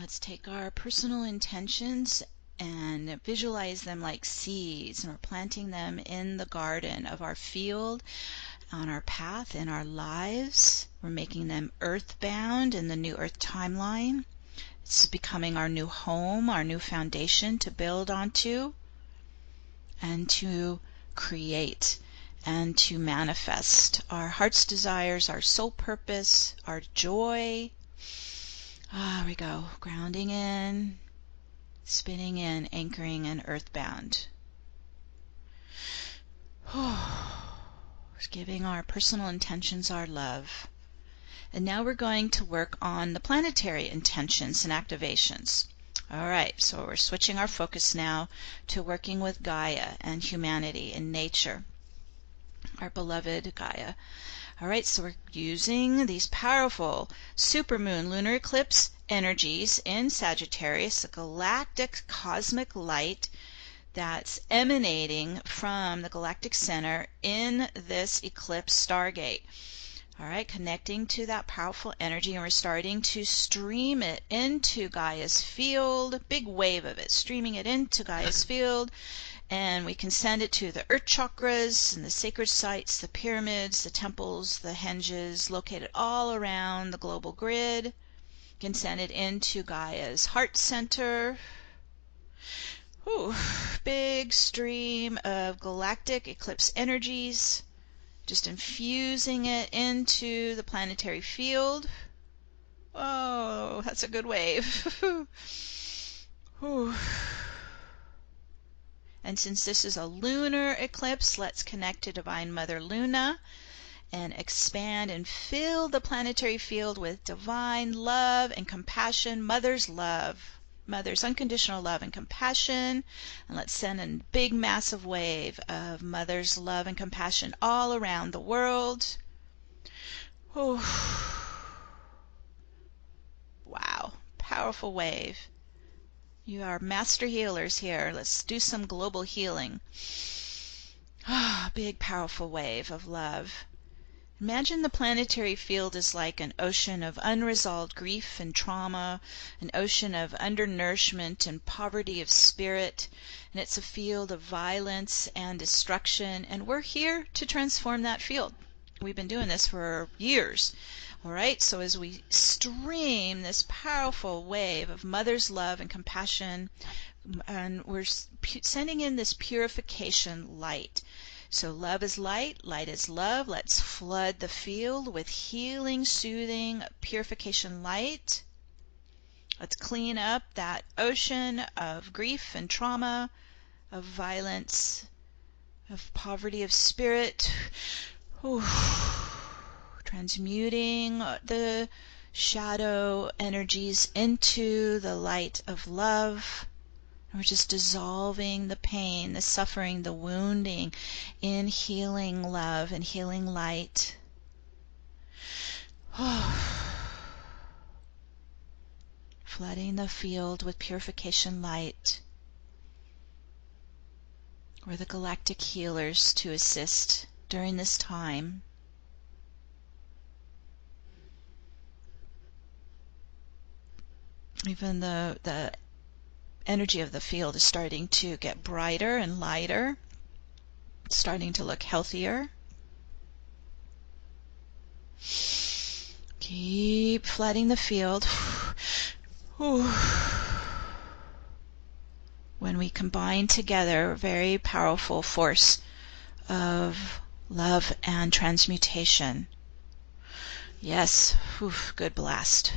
let's take our personal intentions and visualize them like seeds, and we're planting them in the garden of our field, on our path, in our lives. We're making them earthbound in the new earth timeline. It's becoming our new home, our new foundation to build onto and to create and to manifest our heart's desires, our soul purpose, our joy. There we go, grounding in, spinning in, anchoring, and earthbound. Giving our personal intentions our love. And now we're going to work on the planetary intentions and activations. All right, so we're switching our focus now to working with Gaia and humanity and nature, our beloved Gaia. All right, so we're using these powerful supermoon lunar eclipse energies in Sagittarius, a galactic cosmic light that's emanating from the galactic center in this eclipse stargate. All right, connecting to that powerful energy, and we're starting to stream it into Gaia's field, big wave of it, streaming it into Gaia's field, and we can send it to the earth chakras and the sacred sites, the pyramids, the temples, the henges, located all around the global grid. You can send it into Gaia's heart center. Ooh, big stream of galactic eclipse energies, just infusing it into the planetary field. Oh, that's a good wave. And since this is a lunar eclipse, let's connect to Divine Mother Luna and expand and fill the planetary field with divine love and compassion, Mother's love. Mother's unconditional love and compassion, and let's send a big massive wave of Mother's love and compassion all around the world. Wow, powerful wave. You are master healers here. Let's do some global healing. Big powerful wave of love. Imagine the planetary field is like an ocean of unresolved grief and trauma, an ocean of undernourishment and poverty of spirit, and it's a field of violence and destruction, and we're here to transform that field. We've been doing this for years. All right, so as we stream this powerful wave of Mother's love and compassion, and we're sending in this purification light. So love is light, light is love. Let's flood the field with healing, soothing, purification light. Let's clean up that ocean of grief and trauma, of violence, of poverty of spirit. Transmuting the shadow energies into the light of love. We're just dissolving the pain, the suffering, the wounding in healing love and healing light. Flooding the field with purification light. We're the galactic healers to assist during this time. Even the energy of the field is starting to get brighter and lighter. It's starting to look healthier. Keep flooding the field. When we combine together, a very powerful force of love and transmutation. Yes, good blast.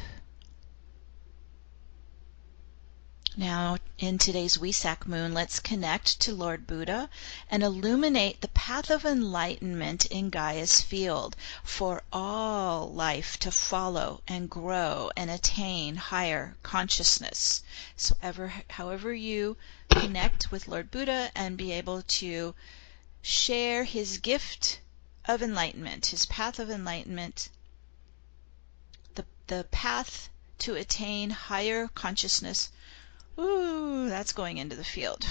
Now, in today's Wesak moon, let's connect to Lord Buddha and illuminate the path of enlightenment in Gaia's field for all life to follow and grow and attain higher consciousness. So however you connect with Lord Buddha and be able to share his gift of enlightenment, his path of enlightenment, the path to attain higher consciousness. Ooh, that's going into the field.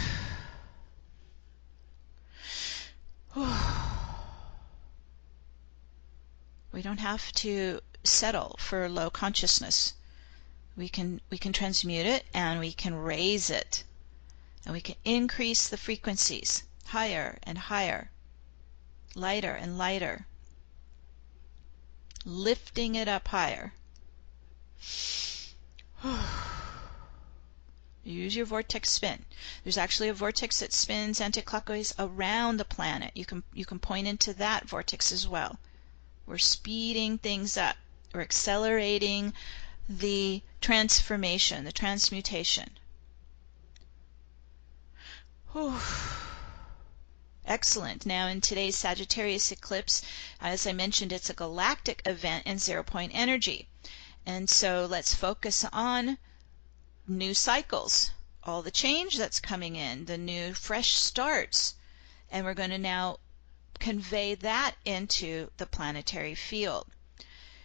We don't have to settle for low consciousness. We can transmute it, and we can raise it, and we can increase the frequencies higher and higher, lighter and lighter, lifting it up higher. Use your vortex spin. There's actually a vortex that spins anticlockwise around the planet. You can point into that vortex as well. We're speeding things up. We're accelerating the transformation, the transmutation. Whew. Excellent. Now in today's Sagittarius eclipse, as I mentioned, it's a galactic event in 0-point energy. And so let's focus on new cycles, all the change that's coming in, the new fresh starts. And we're going to now convey that into the planetary field.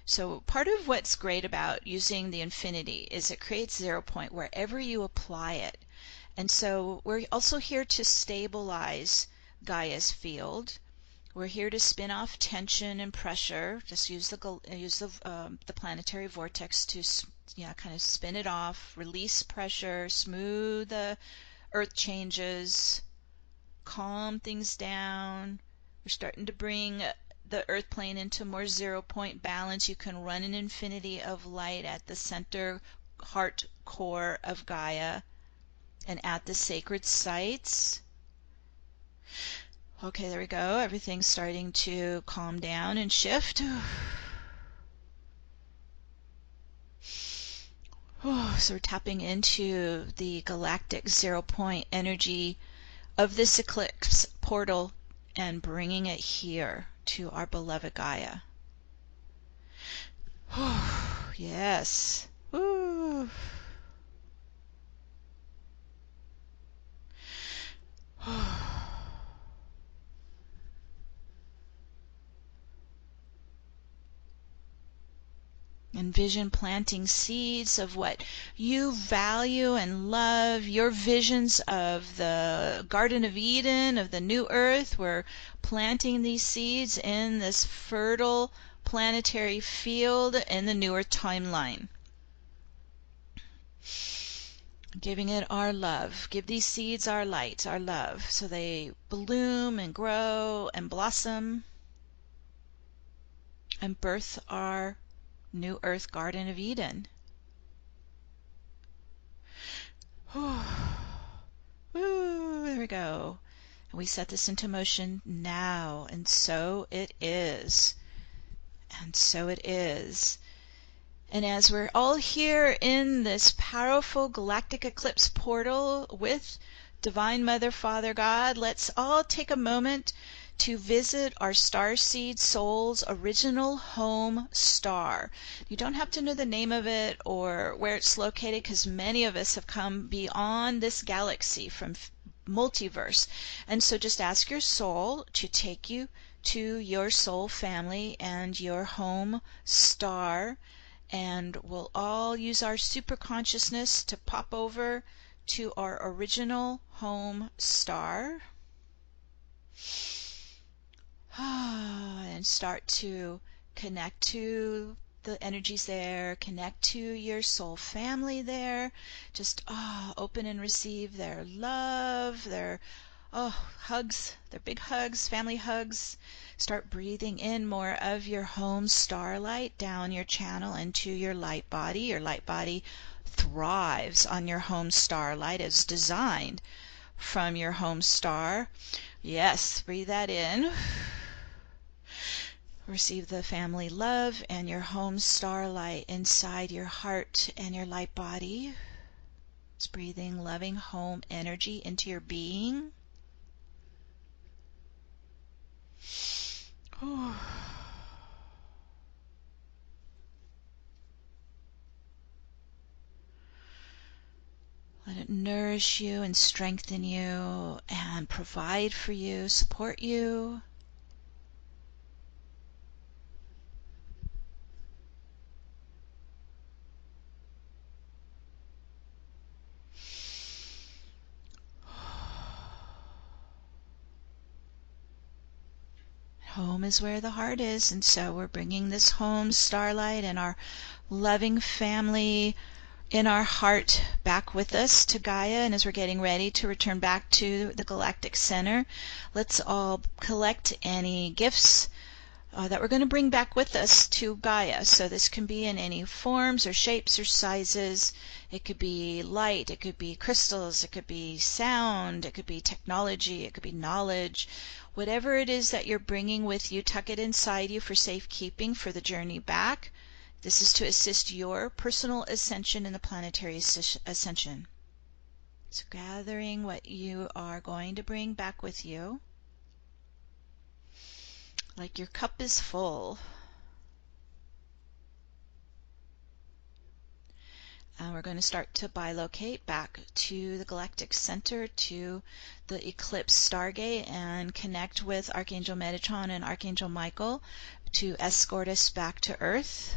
So part of what's great about using the infinity is it creates 0-point wherever you apply it. And so we're also here to stabilize Gaia's field. We're here to spin off tension and pressure. Just use the planetary vortex to kind of spin it off, release pressure, smooth the earth changes, calm things down. We're starting to bring the earth plane into more 0-point balance. You can run an infinity of light at the center heart core of Gaia and at the sacred sites. Okay, there we go. Everything's starting to calm down and shift. So we're tapping into the galactic 0-point energy of this eclipse portal and bringing it here to our beloved Gaia. Yes. Ooh. Envision planting seeds of what you value and love, your visions of the Garden of Eden, of the new earth. We're planting these seeds in this fertile planetary field in the new earth timeline. Giving it our love. Give these seeds our light, our love, so they bloom and grow and blossom and birth our new earth Garden of Eden. Ooh, there we go. And we set this into motion now, and so it is. And so it is. And as we're all here in this powerful galactic eclipse portal with Divine Mother, Father God, let's all take a moment to visit our starseed soul's original home star. You don't have to know the name of it or where it's located, because many of us have come beyond this galaxy from multiverse. And so just ask your soul to take you to your soul family and your home star. And we'll all use our super consciousness to pop over to our original home star. And start to connect to the energies there, connect to your soul family there. Just open and receive their love, their hugs, their big hugs, family hugs. Start breathing in more of your home starlight down your channel into your light body. Your light body thrives on your home starlight. It's designed from your home star. Yes, breathe that in. Receive the family love and your home starlight inside your heart and your light body. It's breathing loving home energy into your being. Let it nourish you and strengthen you and provide for you, support you. Home is where the heart is, and so we're bringing this home starlight and our loving family in our heart back with us to Gaia, and as we're getting ready to return back to the galactic center, let's all collect any gifts that we're going to bring back with us to Gaia. So this can be in any forms or shapes or sizes. It could be light, it could be crystals, it could be sound, it could be technology, it could be knowledge. Whatever it is that you're bringing with you, tuck it inside you for safekeeping for the journey back. This is to assist your personal ascension in the planetary ascension. So gathering what you are going to bring back with you. Like your cup is full. And we're going to start to bilocate back to the galactic center, to the eclipse stargate, and connect with Archangel Metatron and Archangel Michael to escort us back to Earth.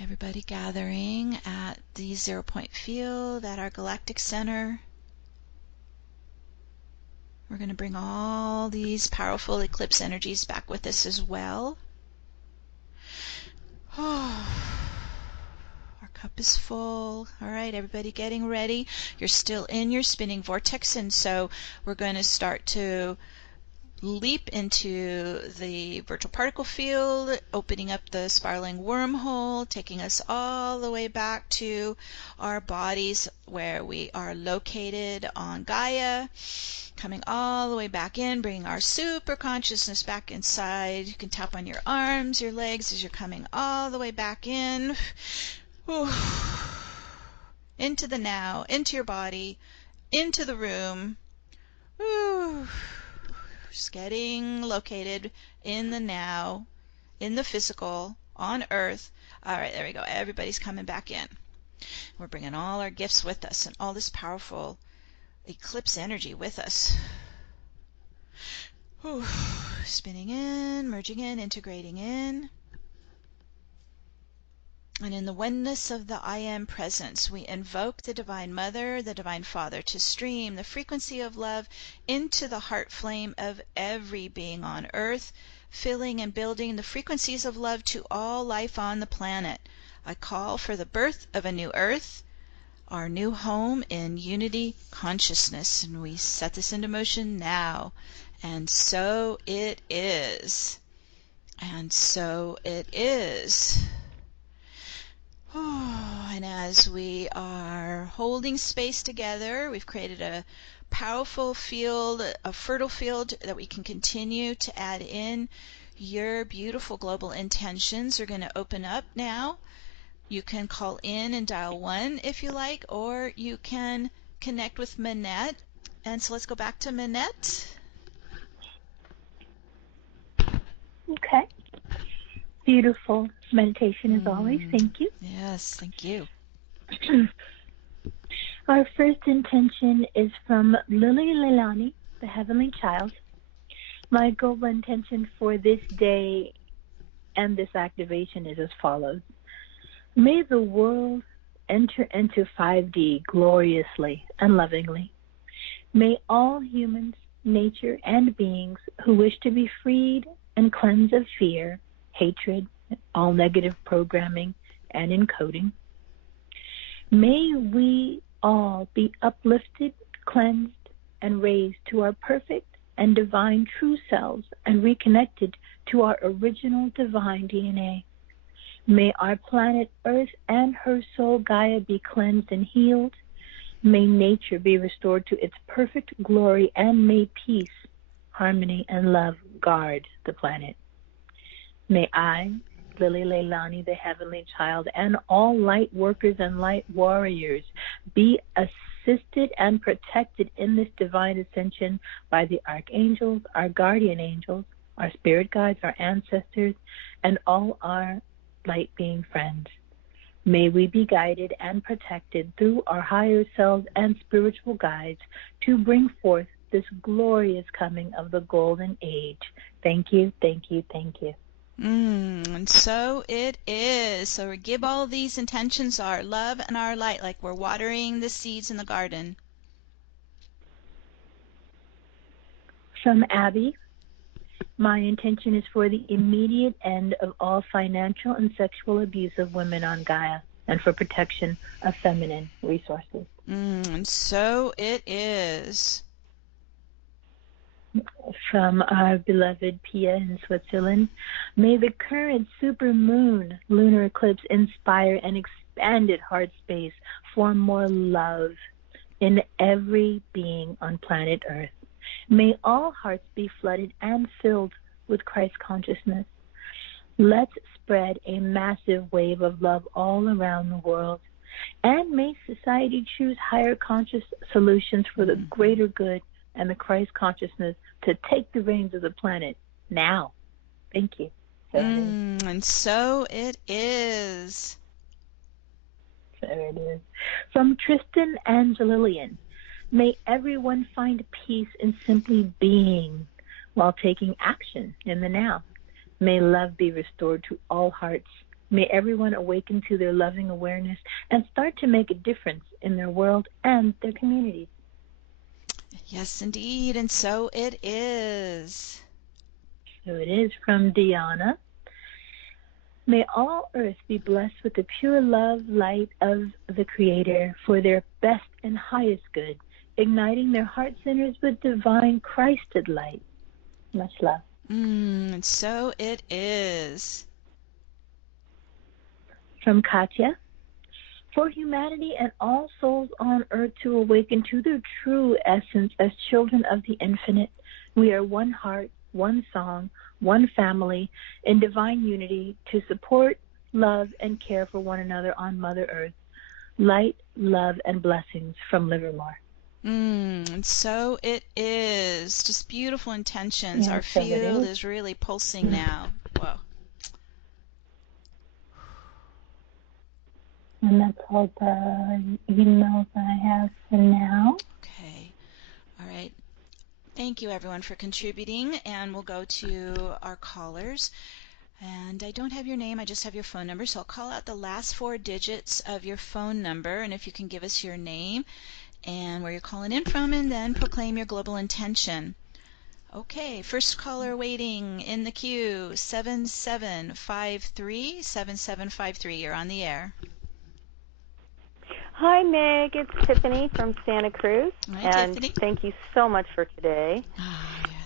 Everybody gathering at the 0-point field at our galactic center. We're going to bring all these powerful eclipse energies back with us as well. Oh, our cup is full. All right, everybody getting ready. You're still in your spinning vortex, and so we're going to start to leap into the virtual particle field, opening up the spiraling wormhole, taking us all the way back to our bodies where we are located on Gaia, coming all the way back in, bringing our super consciousness back inside. You can tap on your arms, your legs as you're coming all the way back in. Whew. Into the now, into your body, into the room. Whew. Just getting located in the now, in the physical, on Earth. All right, there we go. Everybody's coming back in. We're bringing all our gifts with us and all this powerful eclipse energy with us. Whew. Spinning in, merging in, integrating in. And in the oneness of the I Am presence, we invoke the Divine Mother, the Divine Father, to stream the frequency of love into the heart flame of every being on Earth, filling and building the frequencies of love to all life on the planet. I call for the birth of a new Earth, our new home in unity consciousness, and we set this into motion now. And so it is. And so it is. And as we are holding space together, we've created a powerful field, a fertile field that we can continue to add in your beautiful global intentions. Are going to open up now. You can call in and dial 1 if you like, or you can connect with Manette. And so let's go back to Manette. Okay. Beautiful meditation as always. Thank you. Yes, thank you. Our first intention is from Lily Leilani, the Heavenly Child. My global intention for this day and this activation is as follows. May the world enter into 5D gloriously and lovingly. May all humans, nature, and beings who wish to be freed and cleansed of fear, hatred, all negative programming and encoding. May we all be uplifted, cleansed, and raised to our perfect and divine true selves and reconnected to our original divine DNA. May our planet Earth and her soul Gaia be cleansed and healed. May nature be restored to its perfect glory, and may peace, harmony, and love guard the planet. May I, Lily Leilani, the Heavenly Child, and all light workers and light warriors be assisted and protected in this divine ascension by the archangels, our guardian angels, our spirit guides, our ancestors, and all our light being friends. May we be guided and protected through our higher selves and spiritual guides to bring forth this glorious coming of the golden age. Thank you, thank you, thank you. And so it is. So we give all these intentions our love and our light, like we're watering the seeds in the garden. From Abby, My intention is for the immediate end of all financial and sexual abuse of women on Gaia and for protection of feminine resources. And so it is. From our beloved Pia in Switzerland, may the current supermoon lunar eclipse inspire an expanded heart space for more love in every being on planet Earth. May all hearts be flooded and filled with Christ consciousness. Let's spread a massive wave of love all around the world. And may society choose higher conscious solutions for the greater good and the Christ consciousness to take the reins of the planet now. Thank you. And so it is. So it is. From Tristan and Lillian, may everyone find peace in simply being while taking action in the now. May love be restored to all hearts. May everyone awaken to their loving awareness and start to make a difference in their world and their communities. Yes, indeed, and so it is. So it is. From Diana. May all earth be blessed with the pure love light of the Creator for their best and highest good, igniting their heart centers with divine Christed light. Much love. And so it is. From Katya. For humanity and all souls on earth to awaken to their true essence as children of the infinite, we are one heart, one song, one family, in divine unity to support, love, and care for one another on Mother Earth. Light, love, and blessings from Livermore. And so it is. Just beautiful intentions. Yeah, our so field is really pulsing now. Whoa. And that's all the emails I have for now. Okay. All right. Thank you, everyone, for contributing. And we'll go to our callers. And I don't have your name, I just have your phone number. So I'll call out the last 4 digits of your phone number. And if you can give us your name and where you're calling in from, and then proclaim your global intention. Okay, first caller waiting in the queue, 7753. 7753, you're on the air. Hi, Meg. It's Tiffany from Santa Cruz. Hi, and Tiffany. Thank you so much for today.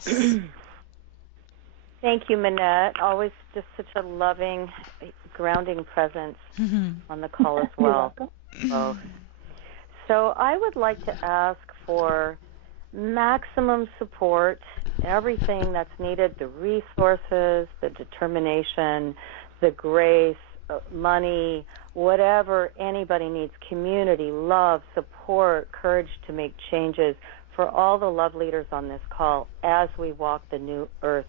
Yes. Thank you, Manette. Always just such a loving, grounding presence on the call as well. Oh. So I would like to ask for maximum support, everything that's needed, the resources, the determination, the grace, money, whatever anybody needs, community, love, support, courage to make changes for all the love leaders on this call as we walk the new earth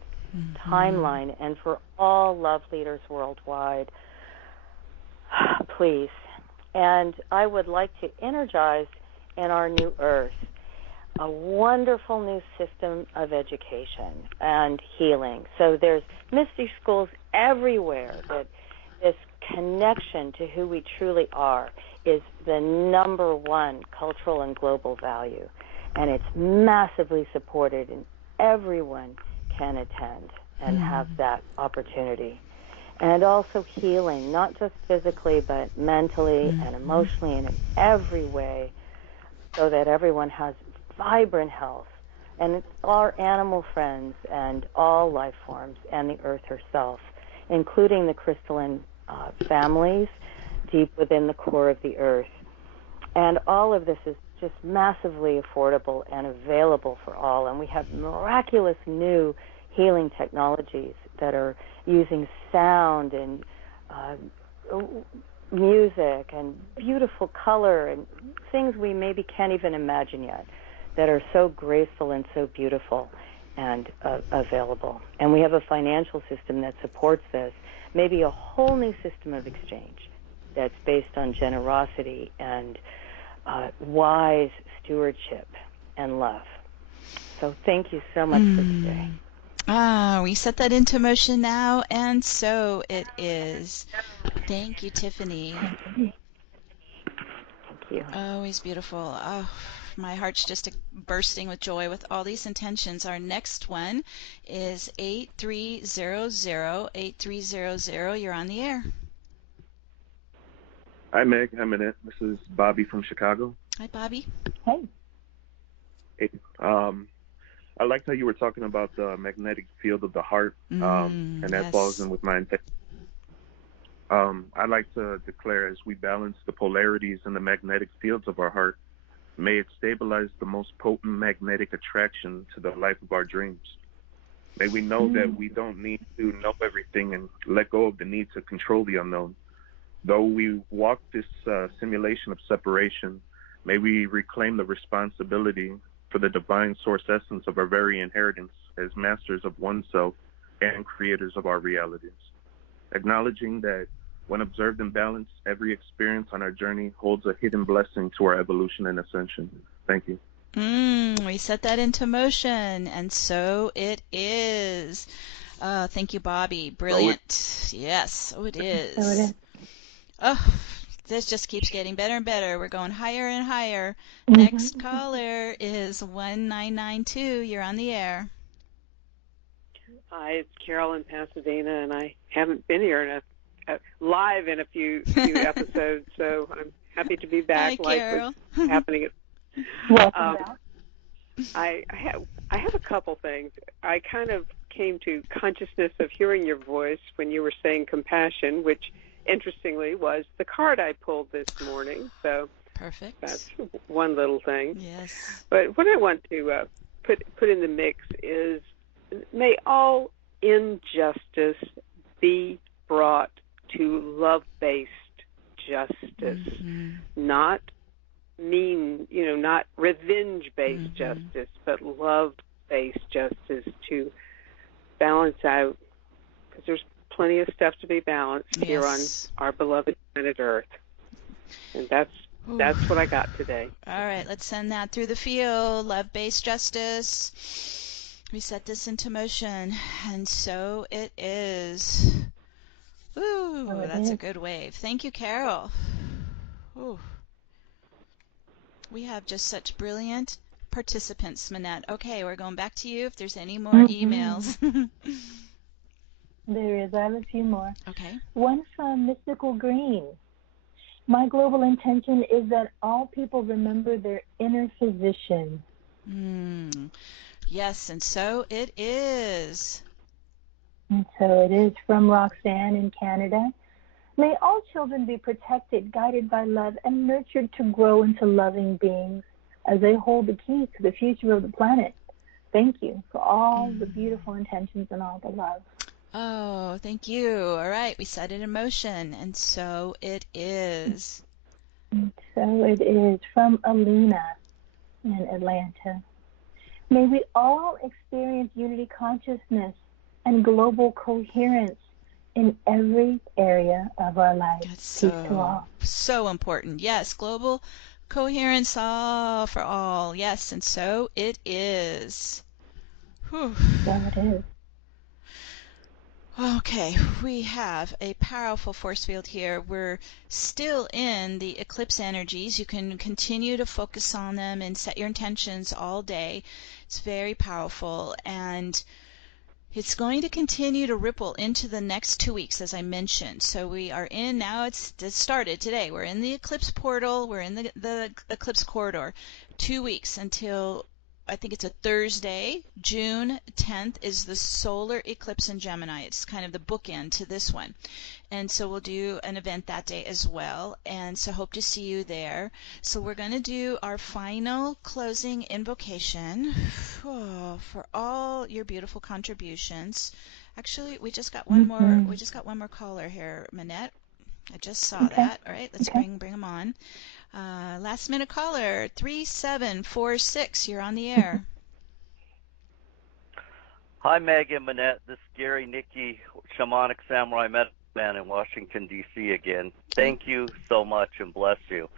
timeline, and for all love leaders worldwide. Please. And I would like to energize in our new earth a wonderful new system of education and healing. So there's mystery schools everywhere. That this connection to who we truly are is the number one cultural and global value. And it's massively supported, and everyone can attend and have that opportunity. And also healing, not just physically, but mentally and emotionally and in every way, so that everyone has vibrant health. And it's our animal friends and all life forms and the earth herself, including the crystalline families deep within the core of the earth. And all of this is just massively affordable and available for all. And we have miraculous new healing technologies that are using sound and music and beautiful color and things we maybe can't even imagine yet, that are so graceful and so beautiful and available. And we have a financial system that supports this, maybe a whole new system of exchange that's based on generosity and wise stewardship and love. So thank you so much for today. We set that into motion now, and so it is. Thank you, Tiffany. Thank you. Always beautiful. Oh, my heart's just bursting with joy with all these intentions. Our next one is 8300. 8300, you're on the air. Hi, Meg. Hi, Minette. This is Bobby from Chicago. Hi, Bobby. Hey. Hey, I liked how you were talking about the magnetic field of the heart, and that yes. falls in with my intention. I'd like to declare, as we balance the polarities in the magnetic fields of our heart, may it stabilize the most potent magnetic attraction to the life of our dreams. May we know that we don't need to know everything and let go of the need to control the unknown. Though we walk this simulation of separation, may we reclaim the responsibility for the divine source essence of our very inheritance as masters of oneself and creators of our realities. Acknowledging that when observed in balance, every experience on our journey holds a hidden blessing to our evolution and ascension. Thank you. We set that into motion, and so it is. Thank you, Bobby. Brilliant. Yes, so it is. So it is. Oh, this just keeps getting better and better. We're going higher and higher. Next caller is 1992. You're on the air. Hi, it's Carol in Pasadena, and I haven't been here live in a few episodes, so I'm happy to be back. Hi, Carol. Was happening. Welcome back. I have a couple things. I kind of came to consciousness of hearing your voice when you were saying compassion, which interestingly was the card I pulled this morning. So perfect. That's one little thing. Yes. But what I want to put in the mix is, may all injustice be brought to love-based justice, not not revenge-based justice, but love-based justice to balance out, because there's plenty of stuff to be balanced here on our beloved planet Earth. And that's what I got today. All right, let's send that through the field. Love-based justice. We set this into motion, and so it is. Ooh, that's a good wave. Thank you, Carol. Ooh. We have just such brilliant participants, Manette. Okay, we're going back to you if there's any more emails. There is. I have a few more. Okay. One from Mystical Green. My global intention is that all people remember their inner physician. Yes, and so it is. And so it is, from Roxanne in Canada. May all children be protected, guided by love, and nurtured to grow into loving beings as they hold the keys to the future of the planet. Thank you for all the beautiful intentions and all the love. Oh, thank you. All right, we set it in motion, and so it is. And so it is, from Alina in Atlanta. May we all experience unity consciousness and global coherence in every area of our lives. That's Peace to all. So important. Yes, global coherence for all. Yes, and so it is. Whew. So it is. Okay, we have a powerful force field here. We're still in the eclipse energies. You can continue to focus on them and set your intentions all day. It's very powerful, and it's going to continue to ripple into the next 2 weeks, as I mentioned. So we are in now. It started today. We're in the eclipse portal. We're in the eclipse corridor. 2 weeks until, I think it's a Thursday, June 10th, is the solar eclipse in Gemini. It's kind of the bookend to this one. And so we'll do an event that day as well. And so hope to see you there. So we're going to do our final closing invocation for all your beautiful contributions. Actually, we just got one more. We just got one more caller here, Manette. I just saw that. All right, let's bring them on. Last minute caller, 3746. You're on the air. Hi, Meg and Manette. This is Gary Nicky, Shamanic Samurai Medicine Man in Washington, D.C. again. Thank you so much and bless you.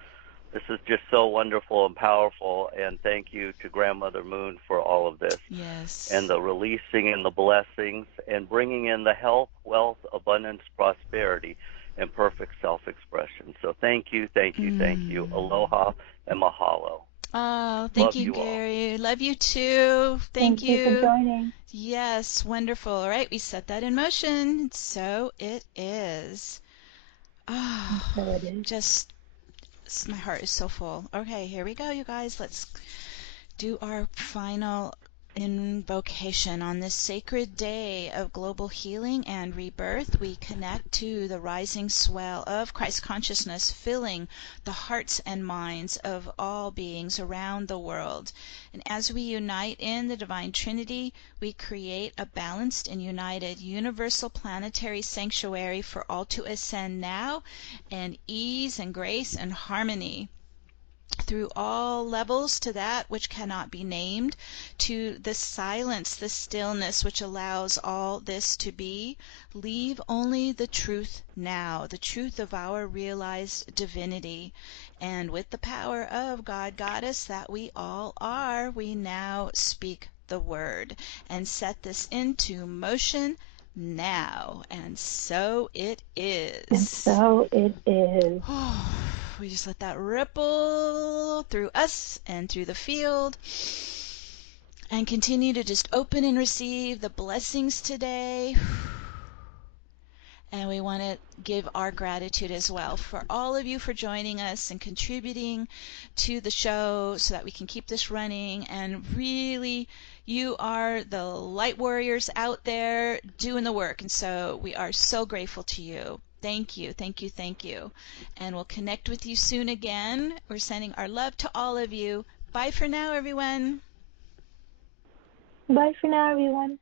This is just so wonderful and powerful, and thank you to Grandmother Moon for all of this. Yes. And the releasing and the blessings and bringing in the health, wealth, abundance, prosperity, and perfect self-expression. So thank you, thank you, thank you. Aloha and mahalo. thank Love you, you all. Gary. Love you too. Thank Thank you for joining. Yes, wonderful. All right, we set that in motion. So it is. Oh, So it is. just my heart is so full. Okay, here we go, you guys. Let's do our final invocation on this sacred day of global healing and rebirth. We connect to the rising swell of Christ consciousness filling the hearts and minds of all beings around the world. And as we unite in the Divine Trinity, we create a balanced and united universal planetary sanctuary for all to ascend now in ease and grace and harmony through all levels to that which cannot be named, to the silence, the stillness which allows all this to be. Leave only the truth now, the truth of our realized divinity. And with the power of God, Goddess, that we all are, we now speak the word and set this into motion now. And so it is. And so it is. We just let that ripple through us and through the field and continue to just open and receive the blessings today. And we want to give our gratitude as well for all of you for joining us and contributing to the show so that we can keep this running. And really, you are the light warriors out there doing the work. And so we are so grateful to you. Thank you, thank you, thank you. And we'll connect with you soon again. We're sending our love to all of you. Bye for now, everyone. Bye for now, everyone.